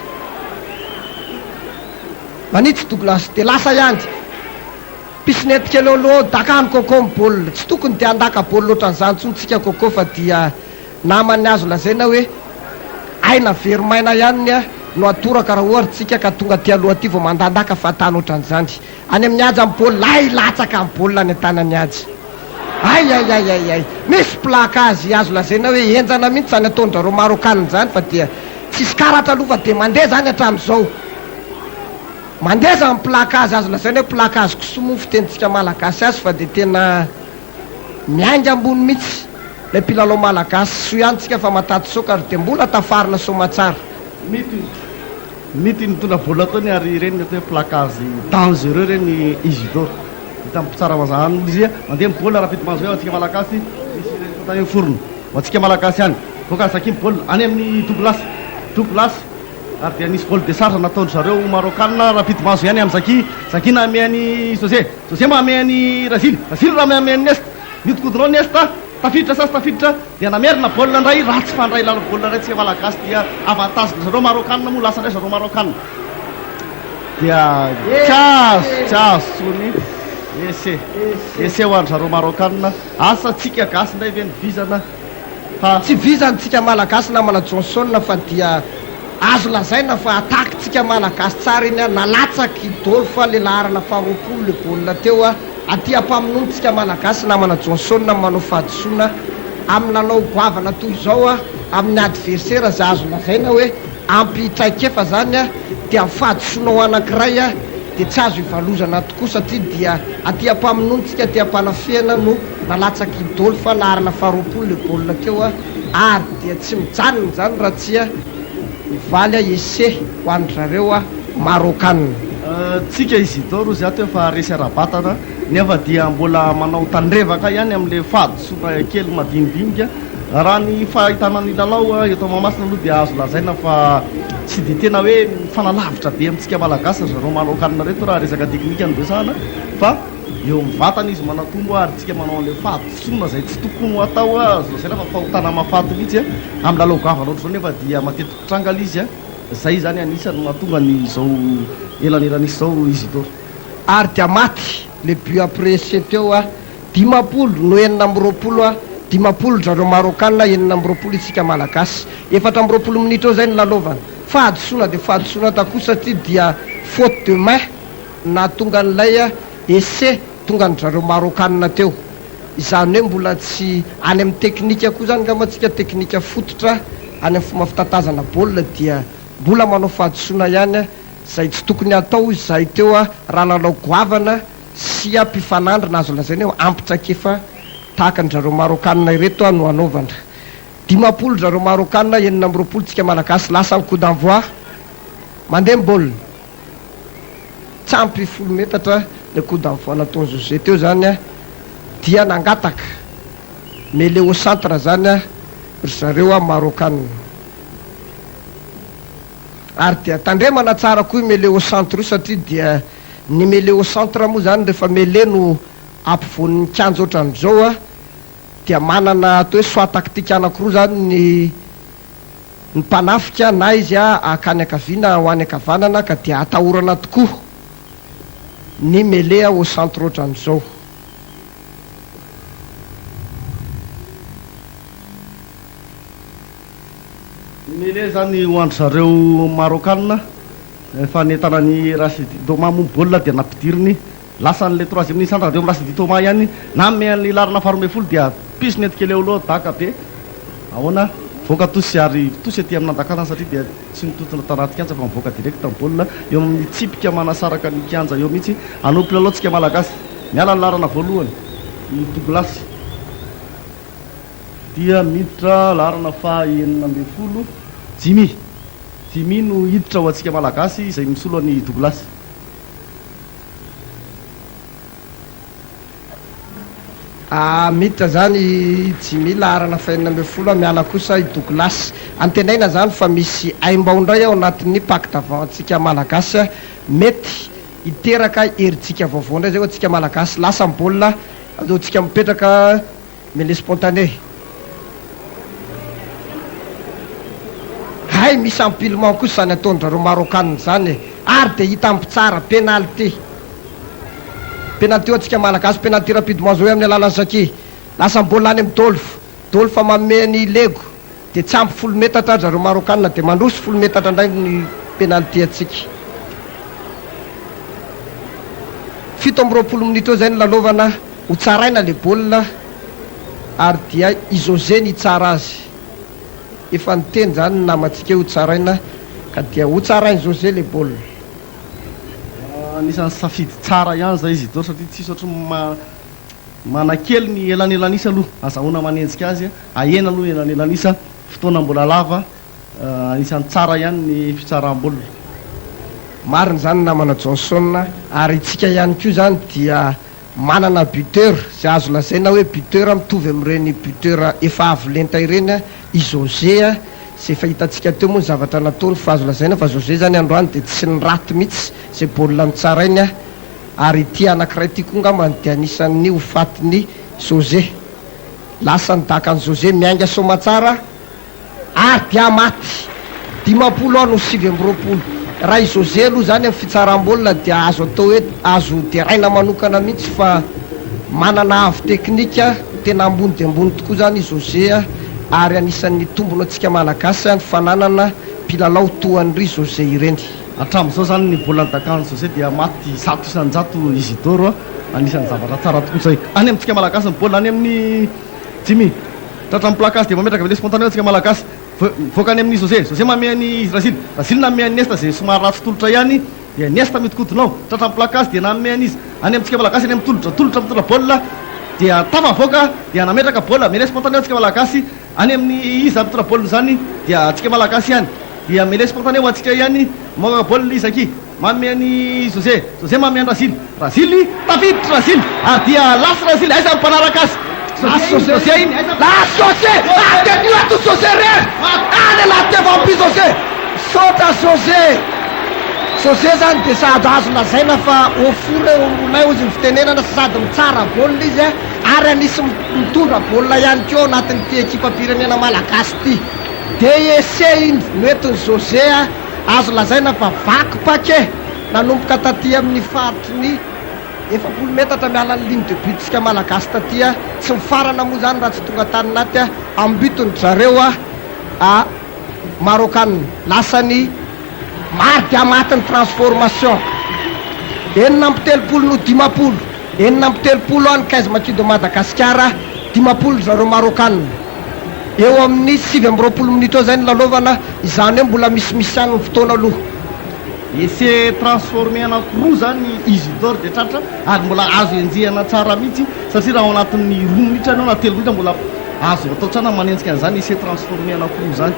manitsy Douglas de lasa iandy pisinety kely olo dakany koko mbolina tsy tokony de andaka boly loatra n'izany tsony tsika koko fa dia namany azo lazaina hoe aina verimaina ihany no atoraka raha ohatra tsika ka tonga ty aloha aty vao mandandaka fatany ohatran'izany any amin'ny aja amin'ny boly ay latsaka amin'ny bolina any an-tanany aja ay misy plakazy azo lazaina hoe enjana mihitsy zany ataon'zareo marokanina zany fa dia tsisy karatra aloha fa de mandeha zany hatramin'izao mandeha zany plakazy azo lazaina hoe plakazy kosomofo tenitsika malagasy azy fa de tena miainga ambony mihitsy le mpilalao malagasy so iantsika fa mataty soka ary de mbola tafarina somatsara mity nitondra bola taony ary reny atao hoe plakazy dangereux reny Isidore tsara mazahany izy mandeha mibola rapide manzo eo atsika malagasy misy tany forno atsika malagasy any voka saky mibola any amin'ny Douglas ary dia nisy boly de sarge nataony zareo marokanina rapide manzo ihany amin'ny sakina ameany José mba ameany Razily raha meameany Nesta nitokodinao Nesta tafiditra sasy tafiditra dia namerina bola ndray ratsy fandray lala bola ndray tsika malagasy dia avantage zareo marokanina moa lasa ndray zareo marokanina dia tsaso tsony ese ho andry zareo marokanina asa tsika gasy ndray ve nivizana fa tsy vizany tsika malagasy namana Johnson fa dia azo lazaina fa ataky tsika malagasy tsara iny nalatsaky dolo fa le larana faharoapolo le bolina teo aty ampamonono tsika malagasy namana Johnson manao fahadisoana amin'ny lalao goavana toy izao amin'ny adversaire zay azo lazaina hoe ampitraikefa zany dia fahadisoana ho anankiray de tsy azo ivalozana tokoa satria dia aty ampamonono tsika aty ampanafiana no nalatsaky dolo fa larana faharoapolo le bolina teo ary dia tsy mijanona zany raha tsia mivaly ese ho andry zareo marokanina tsika Isidore zy ato efa resy arabatana nefa dia mbola manao tandrevaka ihany am'le fahadisoana kely madinidinika raha ny fahitana ny lalao eto Mahamasina aloha dia azo lazaina fa tsy de tena hoe mifanalavitra be amintsika malagasy zareo marokanina reto raha resaka teknika nobesahana fa eo mivatana izy manatombo ary tsika manao an'le fahadisoana zay tsy tokony atao azo lazaina fa fahotana mafaty mihitsy amin'ny lalao gavana ohatr' zao nefa dia matetiky trangala izy zay zany anisany mahatonga ny zao elanelan'isy zao Isidore ary dia maty le but apprécié teo 10 no 420 10 zareo marokanina 420 itsika malagasy 4 minitra eo zay ny lalovana fahadisoana de fahadisoana takoa satria dia faute de main na tonga n'ilay ese tonga ny zareo marokanina teo izany hoe mbola tsy any amin'ny teknika koa zany ngamatsika teknika fototra any amin'ny fomba fitatazana baolina dia mbola manao fahadisoana ihany zay tsy tokony atao izay teo raha lalao goavana sy ampifanandrina azo lazainy hoe ampitsakefa tahaka ny zareo marokanina ireto no anaovana 50 zareo marokanina 20 tsika malagasy lasa ny coup d'envoi mandeha baolina tsampy 10 metatra le coup d'envoi nataony José teo zany dia nangataka mêlée au centre zany ry zareo marokanina ary dia tandremana tsara koa mêlée au centre io satria dia ny mêlée au centre moa zany rehefa mêlée no ampivoan'ny kianja ohatran'izao dia manana atao hoe soit tactique anankiroa zany ny mpanafika na izy akany akaviana ho any akavanana ka dia atahorana tokoa ny mêlée au centre ohatran'izao. mêlée zany ho andry zareo marokanina efa netana ny Rachidi Thomas momby baolina dia nampidiriny lasa n'le 3e centre reo Rachidi Thomas ihany na amin'ny larina faharoa folo dia piso netikely eo aloha daka be ahoana voaka tosy ary tosy aty amin'ny andakana satria dia tsy nitotona tanaty kianja fa mivoaka direct amin'ny baolina eo amin'ny tsipika manasaraka ny kianja eo mihitsy anompo lalaotsika malagasy miala ny larana voalohany ny Douglas dia miditra larana fa 9 Jimmy no hiditra ho antsika malagasy izay misolo ny Douglas. Miditra zany Jimmy larana fa 9 miala kosa i Douglas antenaina zany fa misy aimbaondray ao anatin'ny pack d'avant antsika malagasy mety hiteraka herintsika vaovao ndray zay antsika malagasy lasa baolina azotsika mipetraka mêlée spontané. Hay misy empilement kosa zany ataondrareo marokanina zany ary dia hita ampy tsara penalty antsika malagasy penalty rapidement zao hoe amin'ny alalan'ny Zaki lasa baolina any amin'ny Dolf manome ny lego dia tsy ampy 10 metatra zareo marokanina dia mandroso 10 metatra indray ny penalty atsika 17 minitra eo zay ny lalaovana ho tsaraina le baolina ary dia i José ny tsara azy efa niteny zany namatsika ho tsaraina ka dia ho tsarainy José le baolina. Anisan'ny safidy tsara ihany zay izy doro satria tsisy ohatry manakely ny elanelanisa aloha azahoana manenjika azy ahena aloha elanelanisa fotoana mbola lava anisan'ny tsara ihany ny fitsaram-baolina mariny zany namana Johnson ary tsika ihany koa zany dia manana buteur zay azo lazaina hoe buteur mitovy amin'ireny buteur efa avy lenta ireny i José zay efa hitantsika teo moa ny zavatra nataony fa azo lazaina fa José zany androany dia tsy niraty mihitsy zay baolina nitsarainy ary ity anankiray ty koa ngambany dia anisan'ny ho fatiny José lasa nidaka ny José miainga soma tsara ary dia maty 50 no 20 raha i José aloha zany amin'ny fitsaram-baolina dia azo atao hoe azo deraina manokana mihitsy fa manana avy teknika tena ambony dia ambony tokoa zany i José ary anisan'ny tombona antsika malagasy ny fananana mpilalao toan'ry José ireny. Hatramin'izao zany ny baolina nitakan'ny José dia maty 100 isan-jato Isidore anisan'ny zavatra tsara tokoa zay any amintsika malagasy ny baolina any amin'ny Jimmy tratra amin'ny placage dia mametraka mêlée spontané antsika malagasy voaka any amin'ny José mameny Rasile nameny Nesta zay somary ratsy tolotra ihany dia Nesta mitokodinao tratra amin'ny placage dia nameny izy any amintsika malagasy any amin'ny tolotra mitondra baolina dia tafavoaka dia nametraka baolina mêlée spontané antsika malagasy any amin'ny izy mitondra baolina zany dia antsika malagasy ihany dia mêlée spontané ho antsika ihany moaka baolina izy Zaki mameny José mameny Rasile tafiditra Rasile ary dia lasy Rasile aiza mpanaraka azy José iny José atenio ato José rery any laty avampi José sota José zany dia sady azo lazaina fa ofure olonay ozy ny fitenenana sady mitsara baolina izy ary anisy mitondra baolina ihany keo anatin'ity ekipa pirenena malagasy ty dia ese iny noetiny José azo lazaina fa vaky pake nanomboka taty amin'ny faritry ny 70 metatra miala ny ligne de but tsika malagasy tatya tsy mifarana moa zany raha tsy tonga tany naty ambitony zareo marokanina lasany maro dia matin'ny transformation 9 no 50 enina amby telopolo any kaizy makido Madagasikara 10 zareo Marocanina eo amin'ny 7 amby 20 minitra eo zay ny lalaovana izany hoe mbola misimisy any ny fotoana aloha ese transformé anankiroa zany Isidore de tratra ary mbola azo enjehana tsara mihitsy satria raha ao anatin'ny 2 minitra anao na 3 minitra mbola azo atao tsara manenjika an'izany ese transformé anankiroa zany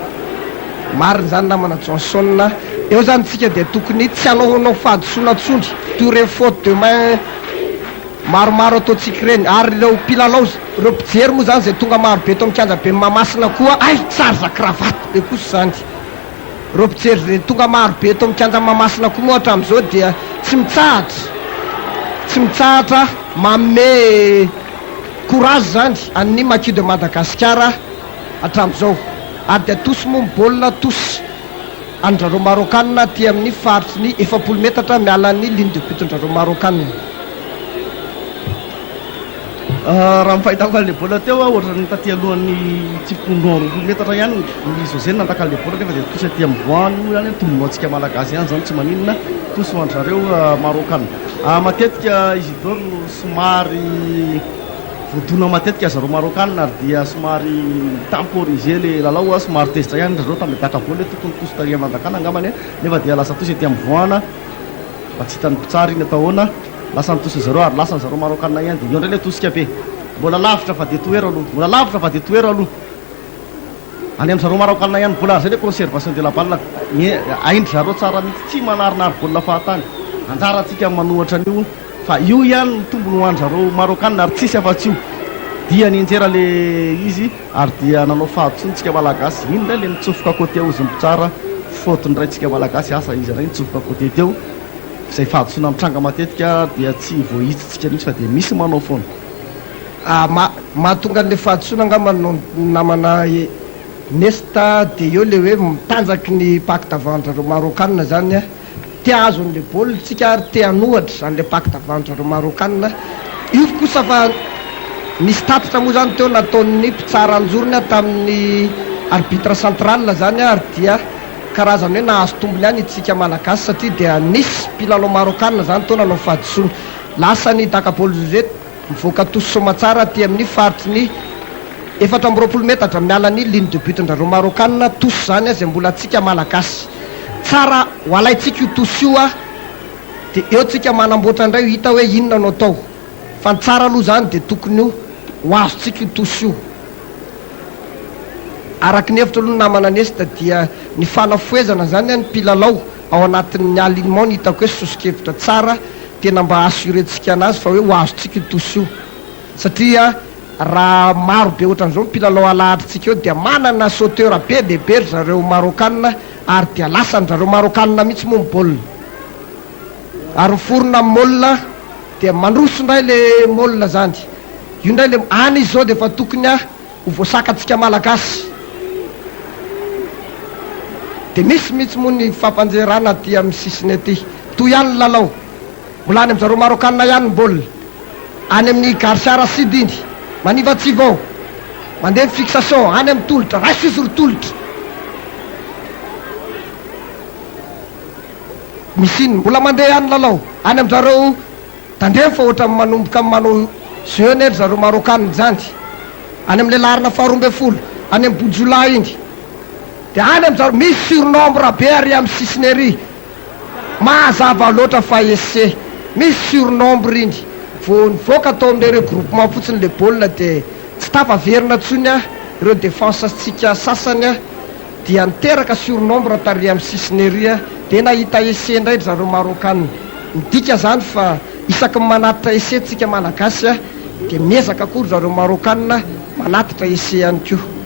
mariny zany namana Johnson eo zany tsika dia tokony tsy anaonao fahadosoana tsondry toy ireny faute de main maromaro ataotsika ireny ary ireo mpilalao ireo mpijery moa zany zay tonga maro be eto amin'ny kianja be Mahamasina koa ay tsarza kravaty be kosa zany ireo mpijery zay tonga maro be eto amin'ny kianja Mahamasina koa moa hatramin'izao dia tsy mitsahatra manome courage zany an'ny Maquis de Madagasikara hatramin'izao ary dia tosy moa mibaolina tosy andrareo Marocanina ty amin'ny faritry ny 70 metatra mialan'ny ligne de but andrareo Marocanina raha mifahitako le baolina teo ohatra ny taty alohan'ny tsifondron 20 metatra ihany ny José nantakale baolina nefa dia tosy aty amin'ny voany ihany tombonao malagasy ihany zany tsy maninona tosy ho andrareo Marocanina matetika Isidore somary voadona matetika zareo Marocanina ary dia somary temporiser le lalao somary tezitra ihany zareo tamin'ny daka baolina tokony tosy taria mandakana angambany nefa dia lasa tosy aty amin'ny voana mba tsy hitany mpitsara iny atao ahoana lasa nitosy zareo ary lasa zareo Marocanina ihany dia eo indray le tosika be mbola lavitra fa dia toera aloha mbola lavitra fa dia toera aloha any amin'ny zareo Marocanina ihany mbola zay le conservation de la balle aindry zareo tsara mihitsy tsy manarinary baolina fahatany anjara atsika manohatra an'io fa io ihany tombony hoany zareo Marocanina ary tsisy afa-tsy io dia nienjera le izy ary dia nanao fahatsontsika malagasy iny ndray le nitsofoka côté oziny tsara faute ndray tsika malagasy asa izy ray nitsofoka côté teo izay fahatsona mitranga matetika dia tsy voahitsitsika mihitsy fa dia misy manao foana mahatonga an'le fahatsona angamba namana Nesta dia eo le hoe mitanjaky ny pacte d'avant-ndrareo Marocanina zany tia azon'le baolina tsika ary tia hanohatra zany le pacte d'avant-ndrareo Marocanina io kosa fa misy tatitra moa zany teo nataon'ny mpitsara anjorony tamin'ny arbitre central zany ary dia karazany hoe nahazo tombony any itsika malagasy satria dia nisy mpilalao Marocanina zany teo nanao fahadisoana lasa ny Dakabôly José mivoaka tosy somatsara ty amin'ny faritry ny 4 metatra mialan'ny ligne de but ndrareo Marocanina tosy zany zay mbola tsika malagasy tsara ho alaitsika io tosy io dia eo tsika manamboatra indray hita hoe inona no atao fa ny tsara aloha zany dia tokony io ho azotsika io tosy io araky ny hevitra aloha namana Nesta dia ny fanafoezana zany ny mpilalao ao anatin'ny alignement ny hitako hoe sosikevitra tsara tena mba assurentsika anazy fa hoe ho azotsika io tosy io satria raha maro be ohatran'izao mpilalao alahatritsika eo dia manana sauteur be lehibe ry zareo Marocanina ary dia lasa ny zareo Marocanina mihitsy moa mibaolina ary miforona molina dia mandroso indray le molina zany io indray le any izy zao dia efa tokony ho voasakatsika malagasy dia misy mihitsy moa ny fampanjerana ty amin'ny sisiny aty toy ihany ny lalao mbola any amin'ny zareo Marocanina ihany ny baolina any amin'ny Garcia Racide iny manivatsivao mandeha fixation any amin'ny tolotra ray sisy tolotra misy iny mbola mandeha ihany lalao any amin'ny zareo tandremo fa ohatra manomboka manao jeune ry zareo Marocanina zany any amin'ny le larina 12 any amin'ny Bojolay iny dia any amin'ny zareo misy surnombre be ary amin'ny sisiny ery mahazava loatra fa esse misy surnombre iny voaka atao amin'le regroupement fotsiny le baolina dia tsy tafaverina tsony ireo défense tsika sasany dia niteraka surnombre tary amin'ny sisiny ery dia nahita esse indray ry zareo Marocanina midika zany fa isaky manatitra esse tsika malagasy dia miezaka koa ry zareo Marocanina manatitra esse ihany koa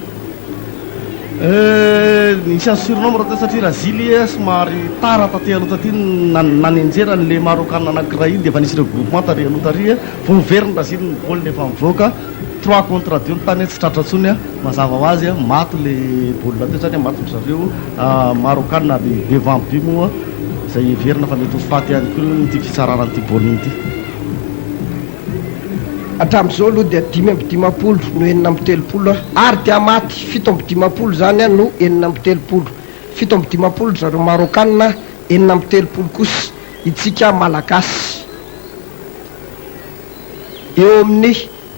nisy any surnombre teo satria raha zily somary tara taty aloha taty nanenjera n'le Marocanina anankiray iny dia efa nisy regroupement tary aloha tary vao miverina raha zily ny baolina efa mivoaka 3 contre 2 ny tany tsy tratratsony mazava ho azy maty le baolina teo zany maty ry zareo Marocanina be vampi moa izay verina fa mety ho faty ihany koa ty fitsarana n'ity baolina ity hatramin'izao aloha dia 5 no 9 ary dia maty 7 zany no 9 7 zareo Marocanina 9 kosa itsika malagasy eo amin'ny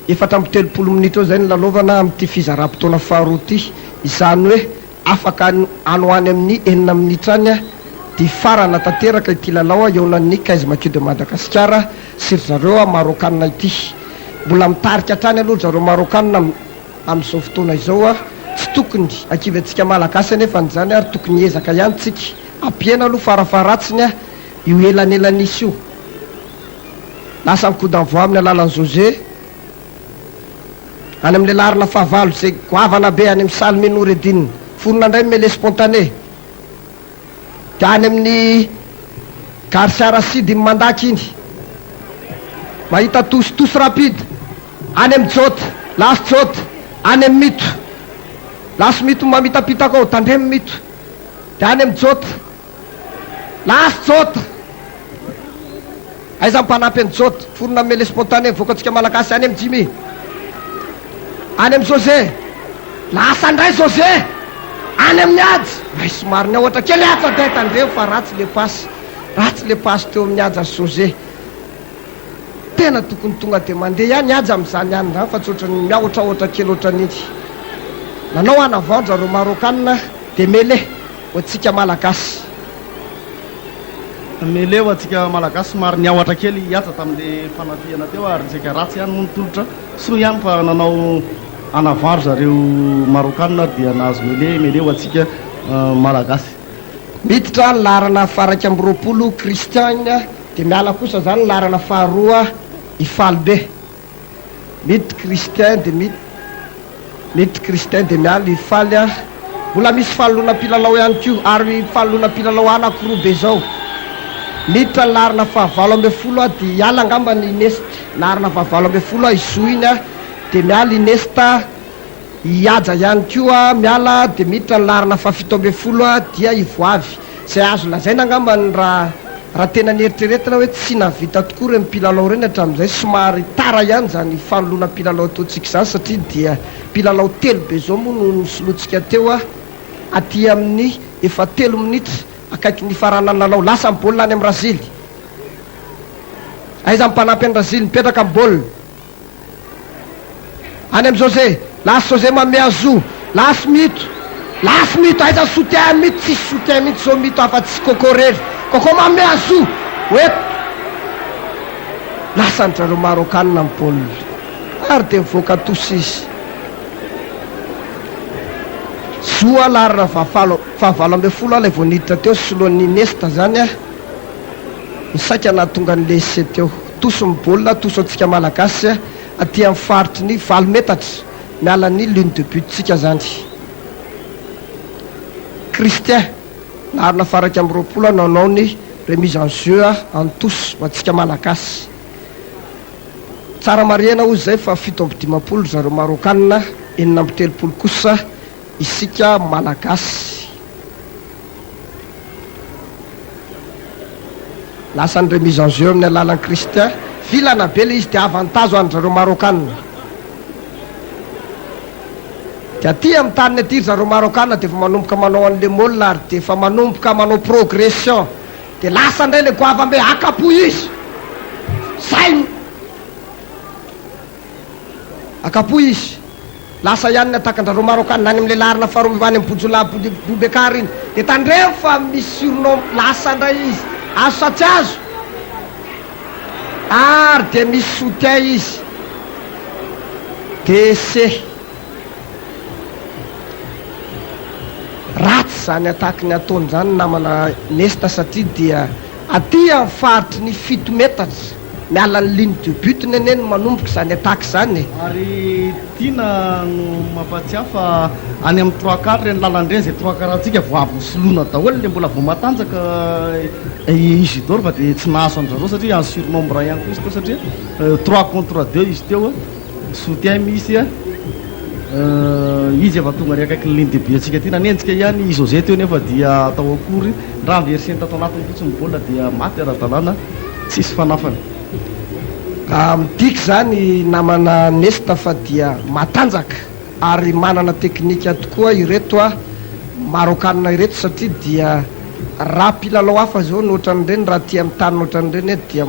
4 minitra eo zay ny lalaovana amin'ity fizara-potoana faharoa ty, izany hoe afaka anoany amin'ny 9 minitra any dia farana tanteraka ity lalao eo nan'ny Kaizy Maquis de Madagasikara sy ry zareo Marokanina ity. Mbola mitarika hatrany aloha zareo Marokanina amin'izao fotoana izao tsy tokony akivy antsika malagasy anefa n'izany ary tokony hiezaka ihany tsika ampiena aloha farafaratsiny io elanelanisy io. Lasa mikodam-voa amin'ny alalan'ny José any amin'ny larina fahavalo zay goavana be any amin'ny Salme Noureddine, forona indray mêlée spontané, dia any amin'ny Garcia Racide Mandaky iny mahita tosy rapide any amin'ny Jota, lasy Jota any amin'ny Mito, lasy Mito mamitapitaka ao tandremy Mito, dia any amin'ny Jota, lasy Jota aiza mpanampy any Jota, forona mêlée spontané voakatsika malagasy any amin'ny Jimmy, any amin'ny José, lasa indray José any amin'ny Ady, ay somary ny ohatra kely atsa day tandreo fa ratsy le pasy teo amin'ny Ady sy José. Tena tokony tonga dia mandeha ihany Ady amin'izany ihany zany fa tsy ohatrany miahotrahoatra kely ohatran'iny. Nanao anavao zareo Marokanina dia mêlée ho antsika malagasy. Mêlée ho antsika malagasy somary niahotra kely hiatsa tamin'le fanafihana teo ary resaka ratsy ihany moa nitolotra soa ihany fa nanao anavaro zareo Marokanina dia nahazo mêlée ho antsika malagasy. Miditra ny larana faraka amby 20 Christian dia miala kosa zany larana faharoa Ifalibe. Miditra Christian dia miala Ifaly mbola misy falona mpilalao ihany koa ary falona mpilalao anankiroa be zao. Miditra ny larina fahavalo amby folo dia hiala angamba ny Inesta, larina fahavalo amby folo Izo iny dia miala Inesta Ihaja ihany koa miala, dia miditra ny larina fahafito amby folo dia Ivoavy. Zay azo lazaina angamba ny raha tena nieritreretina hoe tsy navita tokoa reny mpilalao reny hatramin'izay, somary tara ihany zany fanoloana mpilalao ataontsika izany satria dia mpilalao telo be zao moa no nosolotsika teo aty amin'ny 3 minitra akaiky ny farana lalao. Lasa amin'ny baolina any amin'ny Brazily, aiza mipanampy any Brazily mipetraka amin'ny baolina any amin'ny José, lasy José mame azo, lasy Mito aiza soutien Mito, tsisy soutien Mito zao Mito afa-tsy kokorery koko mame azo oeto, lasa ny zareo Marokanina amin'ny baolina ary dia mivoaka tosy izy. Zoa larina fahavalo amby folo ilay vao niditra teo soloan'ny Inesta zany ny saika nahatonga ny lese teo. Toso ny baolina, toso antsika malagasy aty amin'ny faritry ny 20 metatra miala ny ligne de but tsika zany. Christian larina faraka amby 20 nanao ny remise en jeu antoso ho antsika malagasy. Tsara mariana ozy zay fa 7 zareo Marokanina, 9 kosa isika malagasy. Lasa ny remise en jeu amin'ny alalan'ny Christian, filana be le izy dia avantage any zareo Marokanina. Dia aty amin'ny taniny aty zareo Marokanina dia efa manomboka manao an'le molina ary dia efa manomboka manao progression, dia lasa indray le goavambe akapo izy, zay akapo izy, lasa ihany ny atakan-drareo Marokanina any amin'le larina faharoa any amin'ny Bojolahy Bobekary iny, dia tandreo fa misy surnom lasa indray izy azo sa tsy azo ary dia misy soutien izy DC. Ratsy zany ataky ny ataony zany namana Nesta satria dia aty amin'ny faritry ny 7 metatra miala ny ligne de but neneny manomboka zany ataky zany. Ary tiana no mampatsiahy fa any amin'ny 3-4 reny lalandreny zay 3-4 antsika voavy soloina daholo le mbola vao matanjaka Isidore fa dia tsy nahaso an'zareo satria en surnombre ihany koa izy teo satria 3 contre 2 izy teo soutien misy izy efa tonga ry akaiky ny ligne de but atsika ty nanenjika ihany José teo nefa dia atao akory raha verseny tatao anatiny fotsiny baolina dia maty ara-dalàna tsisy fanafany. Midiky zany namana Nesta fa dia matanjaka ary manana teknika tokoa ireto Marokanina ireto satria dia raha mpilalao hafa zao nohatran'ireny raha tia amin'ny tany nohatran'ireny dia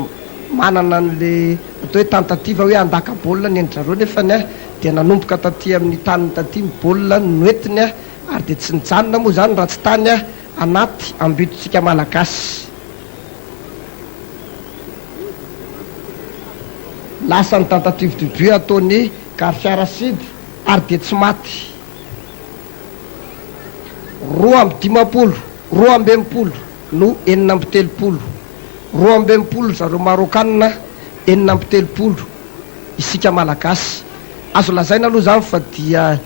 manana an'le atao hoe tentativa hoe andaka baolina ny endry zareo nefany a dia nanomboka taty amin'ny taniny taty ny baolina noentiny a ary dia tsy nijanona moa zany raha tsy tany a anaty ambitotsika malagasy. Lasa ny tentative de but ataony Garcia Racide ary dia tsy maty. 2-10, 2-20 no 9-30, 2-20 zareo Marokanina, 9-30 isika malagasy. Azo lazaina aloha zany fa dia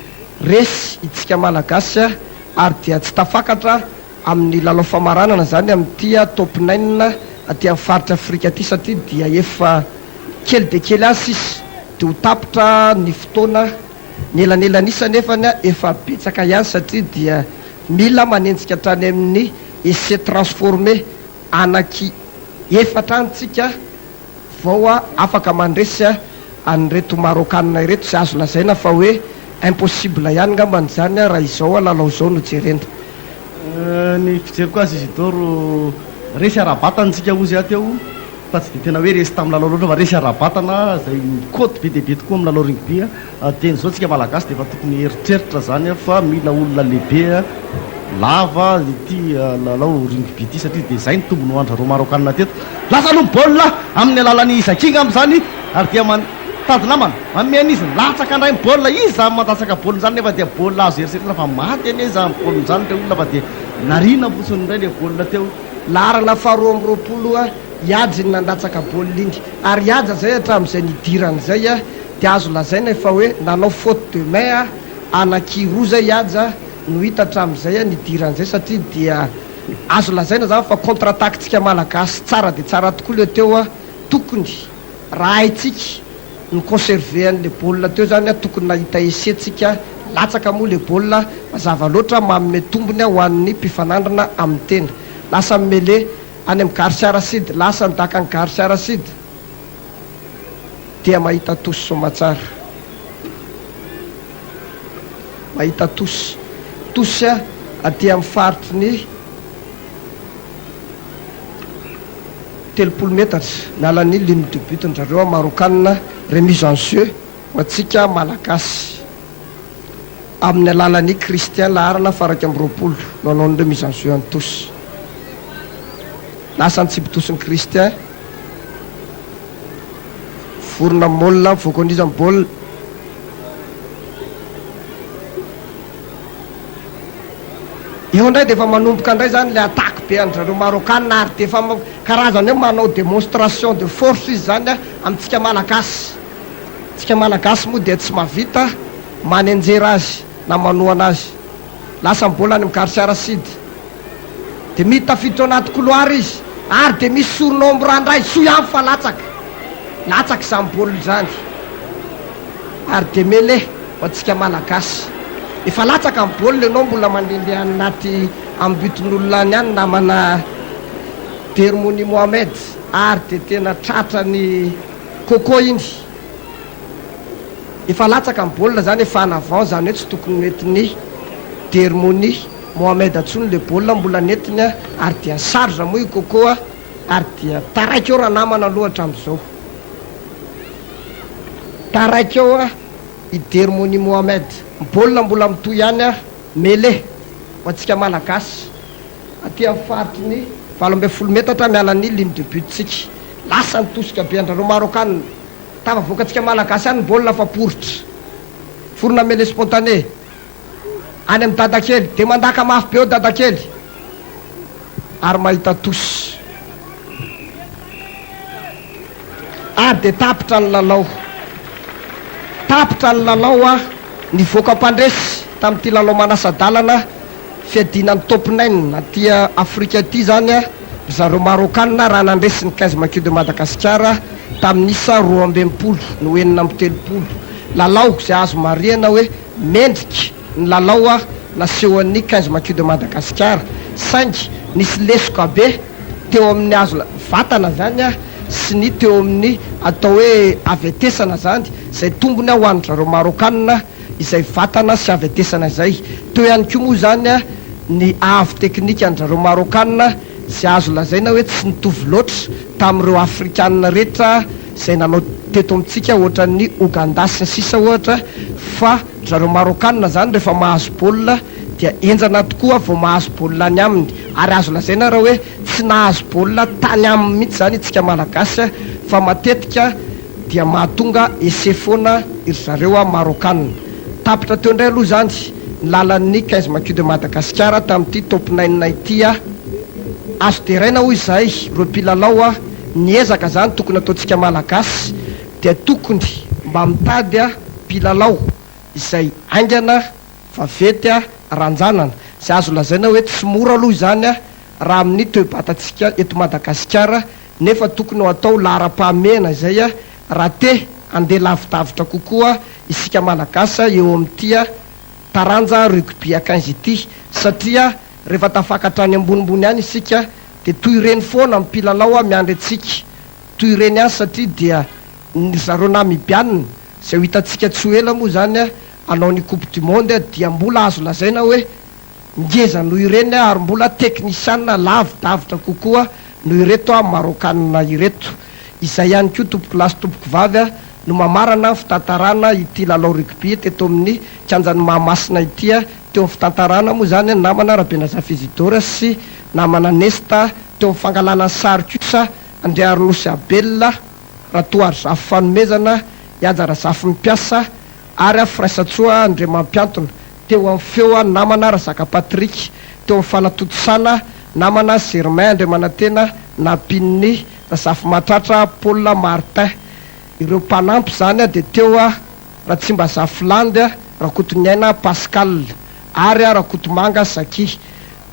resy itsika malagasy a ary dia tsy tafakatra amin'ny lalao famaranana zany amin'ity top 9 aty amin'ny faritra Afrika aty satria dia efa kely de kely azy sisy dia ho tapitra ny fotoana ny elanelanisa nefany a efa betsaka ihany satria dia mila manenjika hatrany amin'ny essai transformé anaky efatra anytsika vao a afaka mandresy a an'reto Marokanina ireto sy azo lazaina fa hoe impossible ihany ngambany zany a raha izao a lalao zao no jerena. Ny fijeriko azy izy doro resy arabatantsika ozy ateo fa tsy de tena hoe resy tamin'ny lalao loatra fa resy arabatana zay côte be de be tokoa amin'ny lalao rugby a teny zao tsika malagasy de efa tokony eritreritra zany fa mila olona lehibe lava ity lalao rugby ity satria de zay ny tombony ho andrareo Marokanina teto. Lasa aloha baolina amin'ny alalan'ny Zakinga am'zany ary dia tady namana mameny izy latsaka andray ny baolina izy zany mandatsaka baolina zany nefa dia baolina azo eritseritra fa maty ane zany baolina zany le olona fa dia narina fotsiny indray le baolina teo. Larana faharoa amby roapolo a iajy ny nandatsaka baolina iny ary iaja zay hatramin'izay nidirany zay a dia azo lazaina efa hoe nanao faute de main a anaky roa zay iaja no hita hatramin'izay a nidiran'izay satria dia azo lazaina zany fa contre attaque tsika malagasy tsara de tsara tokoa le teo a tokony raha haitsika ny conserve an'le baolina teo zany a tokony nahita essetsika latsaka moa le baolina mazava loatra manome tombony ho an'ny mpifanandrana amin'ny tena. Lasa mele any amin'ny Garcia Racide, lasa nidaka ny Garcia Racide dia mahita tosy somatsara, mahita tosy a aty amin'ny faritry ny 30 metatra mialan'ny ligne de but ndrareo Marokanina. Remise en jeu ho atsika malagasy amin'ny alalan'ny Christian Laharana faraky amby roapolo no anao ny remise en jeu any tosy. Lasa nitsibitosiny Christian vorona molina voakoniza ny baolina eo indray de efa manomboka indray zany le attaque be andrareo Marokanina ary de efa karazany hoe manao démonstration de force izy zany a amintsika malagasy. Tsika malagasy moa dia tsy mahavita manenjera azy na manohana azy. Lasa mibola any amin'ny Garcia Racide de mitafiditra anaty couloir izy ary de misy surnombre randray so ihany fa latsaka zany baolina zany ary de mele ho atsika malagasy efa latsaka amin'ny baolina ianao mbola mandehandeha anaty ambiton'olona any any namana Dermoni Mohamed ary de tena tratrany Coco iny efa latsaka amin'ny baolina zany efa en avant zany hoe tsy tokony netiny Dermoni Mohamed atsony le baolina mbola netiny a ary dia sarge moa i Coco a ary dia taraiky eo raha namana aloha hatramin'izao taraiky eo a i Dermoni Mohamed baolina mbola mitoy ihany a mele ho atsika malagasy aty amin'ny faritry ny 12 metatra mialan'ny ligne de but tsika. Lasa nitosika be andrareo Marokanina tava voakatsika malagasy any baolina fa poritra forona mele spontané any amin'ny dadakely de mandaka mafy be eo dadakely ary mahita tosy ary de tapitra ny lalao a nivoaka mpandresy tamin'ity lalao manasa-dalana fiadinan'ny top 9 aty Afrika aty zany a zareo Marokanina raha nandresy ny 15 maquis de Madagasikara tamin'isa 2-20 no 9-30 lalao zay azo mariana hoe mendrika ny lalao a naseho an'ny 15 maquis de Madagasikara saingy nisy lesoka be teo amin'ny azo vatana zany a sy ny teo amin'ny atao hoe avetesana zany zay tombony ho any zareo Marokanina izay vatana sy avetesana izay teo ihany koa moa zany a ny avo teknika andrareo Marokanina sy azo lazaina hoe tsy nitovy loatra tamin'ireo afrikanina rehetra zay nanao teto amintsika ohatran'ny Ouganda sy ny sisa ohatra, fa zareo marokanina zany rehefa mahazo baolina dia enjana tokoa vao mahazo baolina any aminy. Ary azo lazaina raha hoe tsy nahazo baolina tany aminy mihitsy zany itsika malagasy, fa matetika dia mahatonga ese foana iry zareo marokanina. Tapitra teo indray aloha zany ny lalan'ny 15 Maquis de Madagascar tamin'ity top 9 ity azo teraina hoy izahay reo mpilalao niezaka zany tokony ataontsika malagasy dia tokony mba mitady mpilalao izay aingana vavety ranjanana. Zay azo lazaina hoe tsy mora aloha zany raha amin'ny toe-batantsika eto Madagasikara, nefa tokony ho atao laharam-pahamehana izay raha te andeha lavidavitra kokoa isika malagasy eo amin'ity taranja rugby 15 ity, satria rehefa tafakatra any ambonimbony any isika dia toy ireny foana mpilalao miandry antsika, toy ireny any satria dia ny zareo namibianina zay ho hitantsika tsy ho ela moa zany anao ny coupe du monde dia mbola azo lazaina hoe ngeza noho ireny ary mbola teknisianina lavidavitra kokoa noho ireto marokanina ireto. Izay ihany koa tompoko lasy tompoko vavy no mamarana fitantarana ity lalao rugby teto amin'ny kianjan'ny Mahamasina ity. Teo amin'ny fitantarana moa zany namana Rabenazava Isidora sy namana Nesta, teo amin'ny fangalana sary kosa Andriaronosy Abelona, Ratoary Zafy Fanomezana, Iajara Zafy Mipiasa ary Fraisatsoa Andriamampiantona. Teo amin'ny feo namana Razaka Patrick, teo amin'ny fanatotosana namana Germain Andriamanantena, Napinny Razafy Matratra, Paul Martin. Ireo mpanampy zany dia teo Ratsimbazafa Landy, Rakotoniaina Pascal ary Rakotomanga Saki.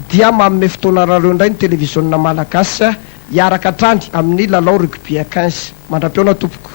Dia manome fotoana rareo indray ny televisionna malagasy hiaraka hatrany amin'ny lalao rugby 15. Mandram-peona tompoko.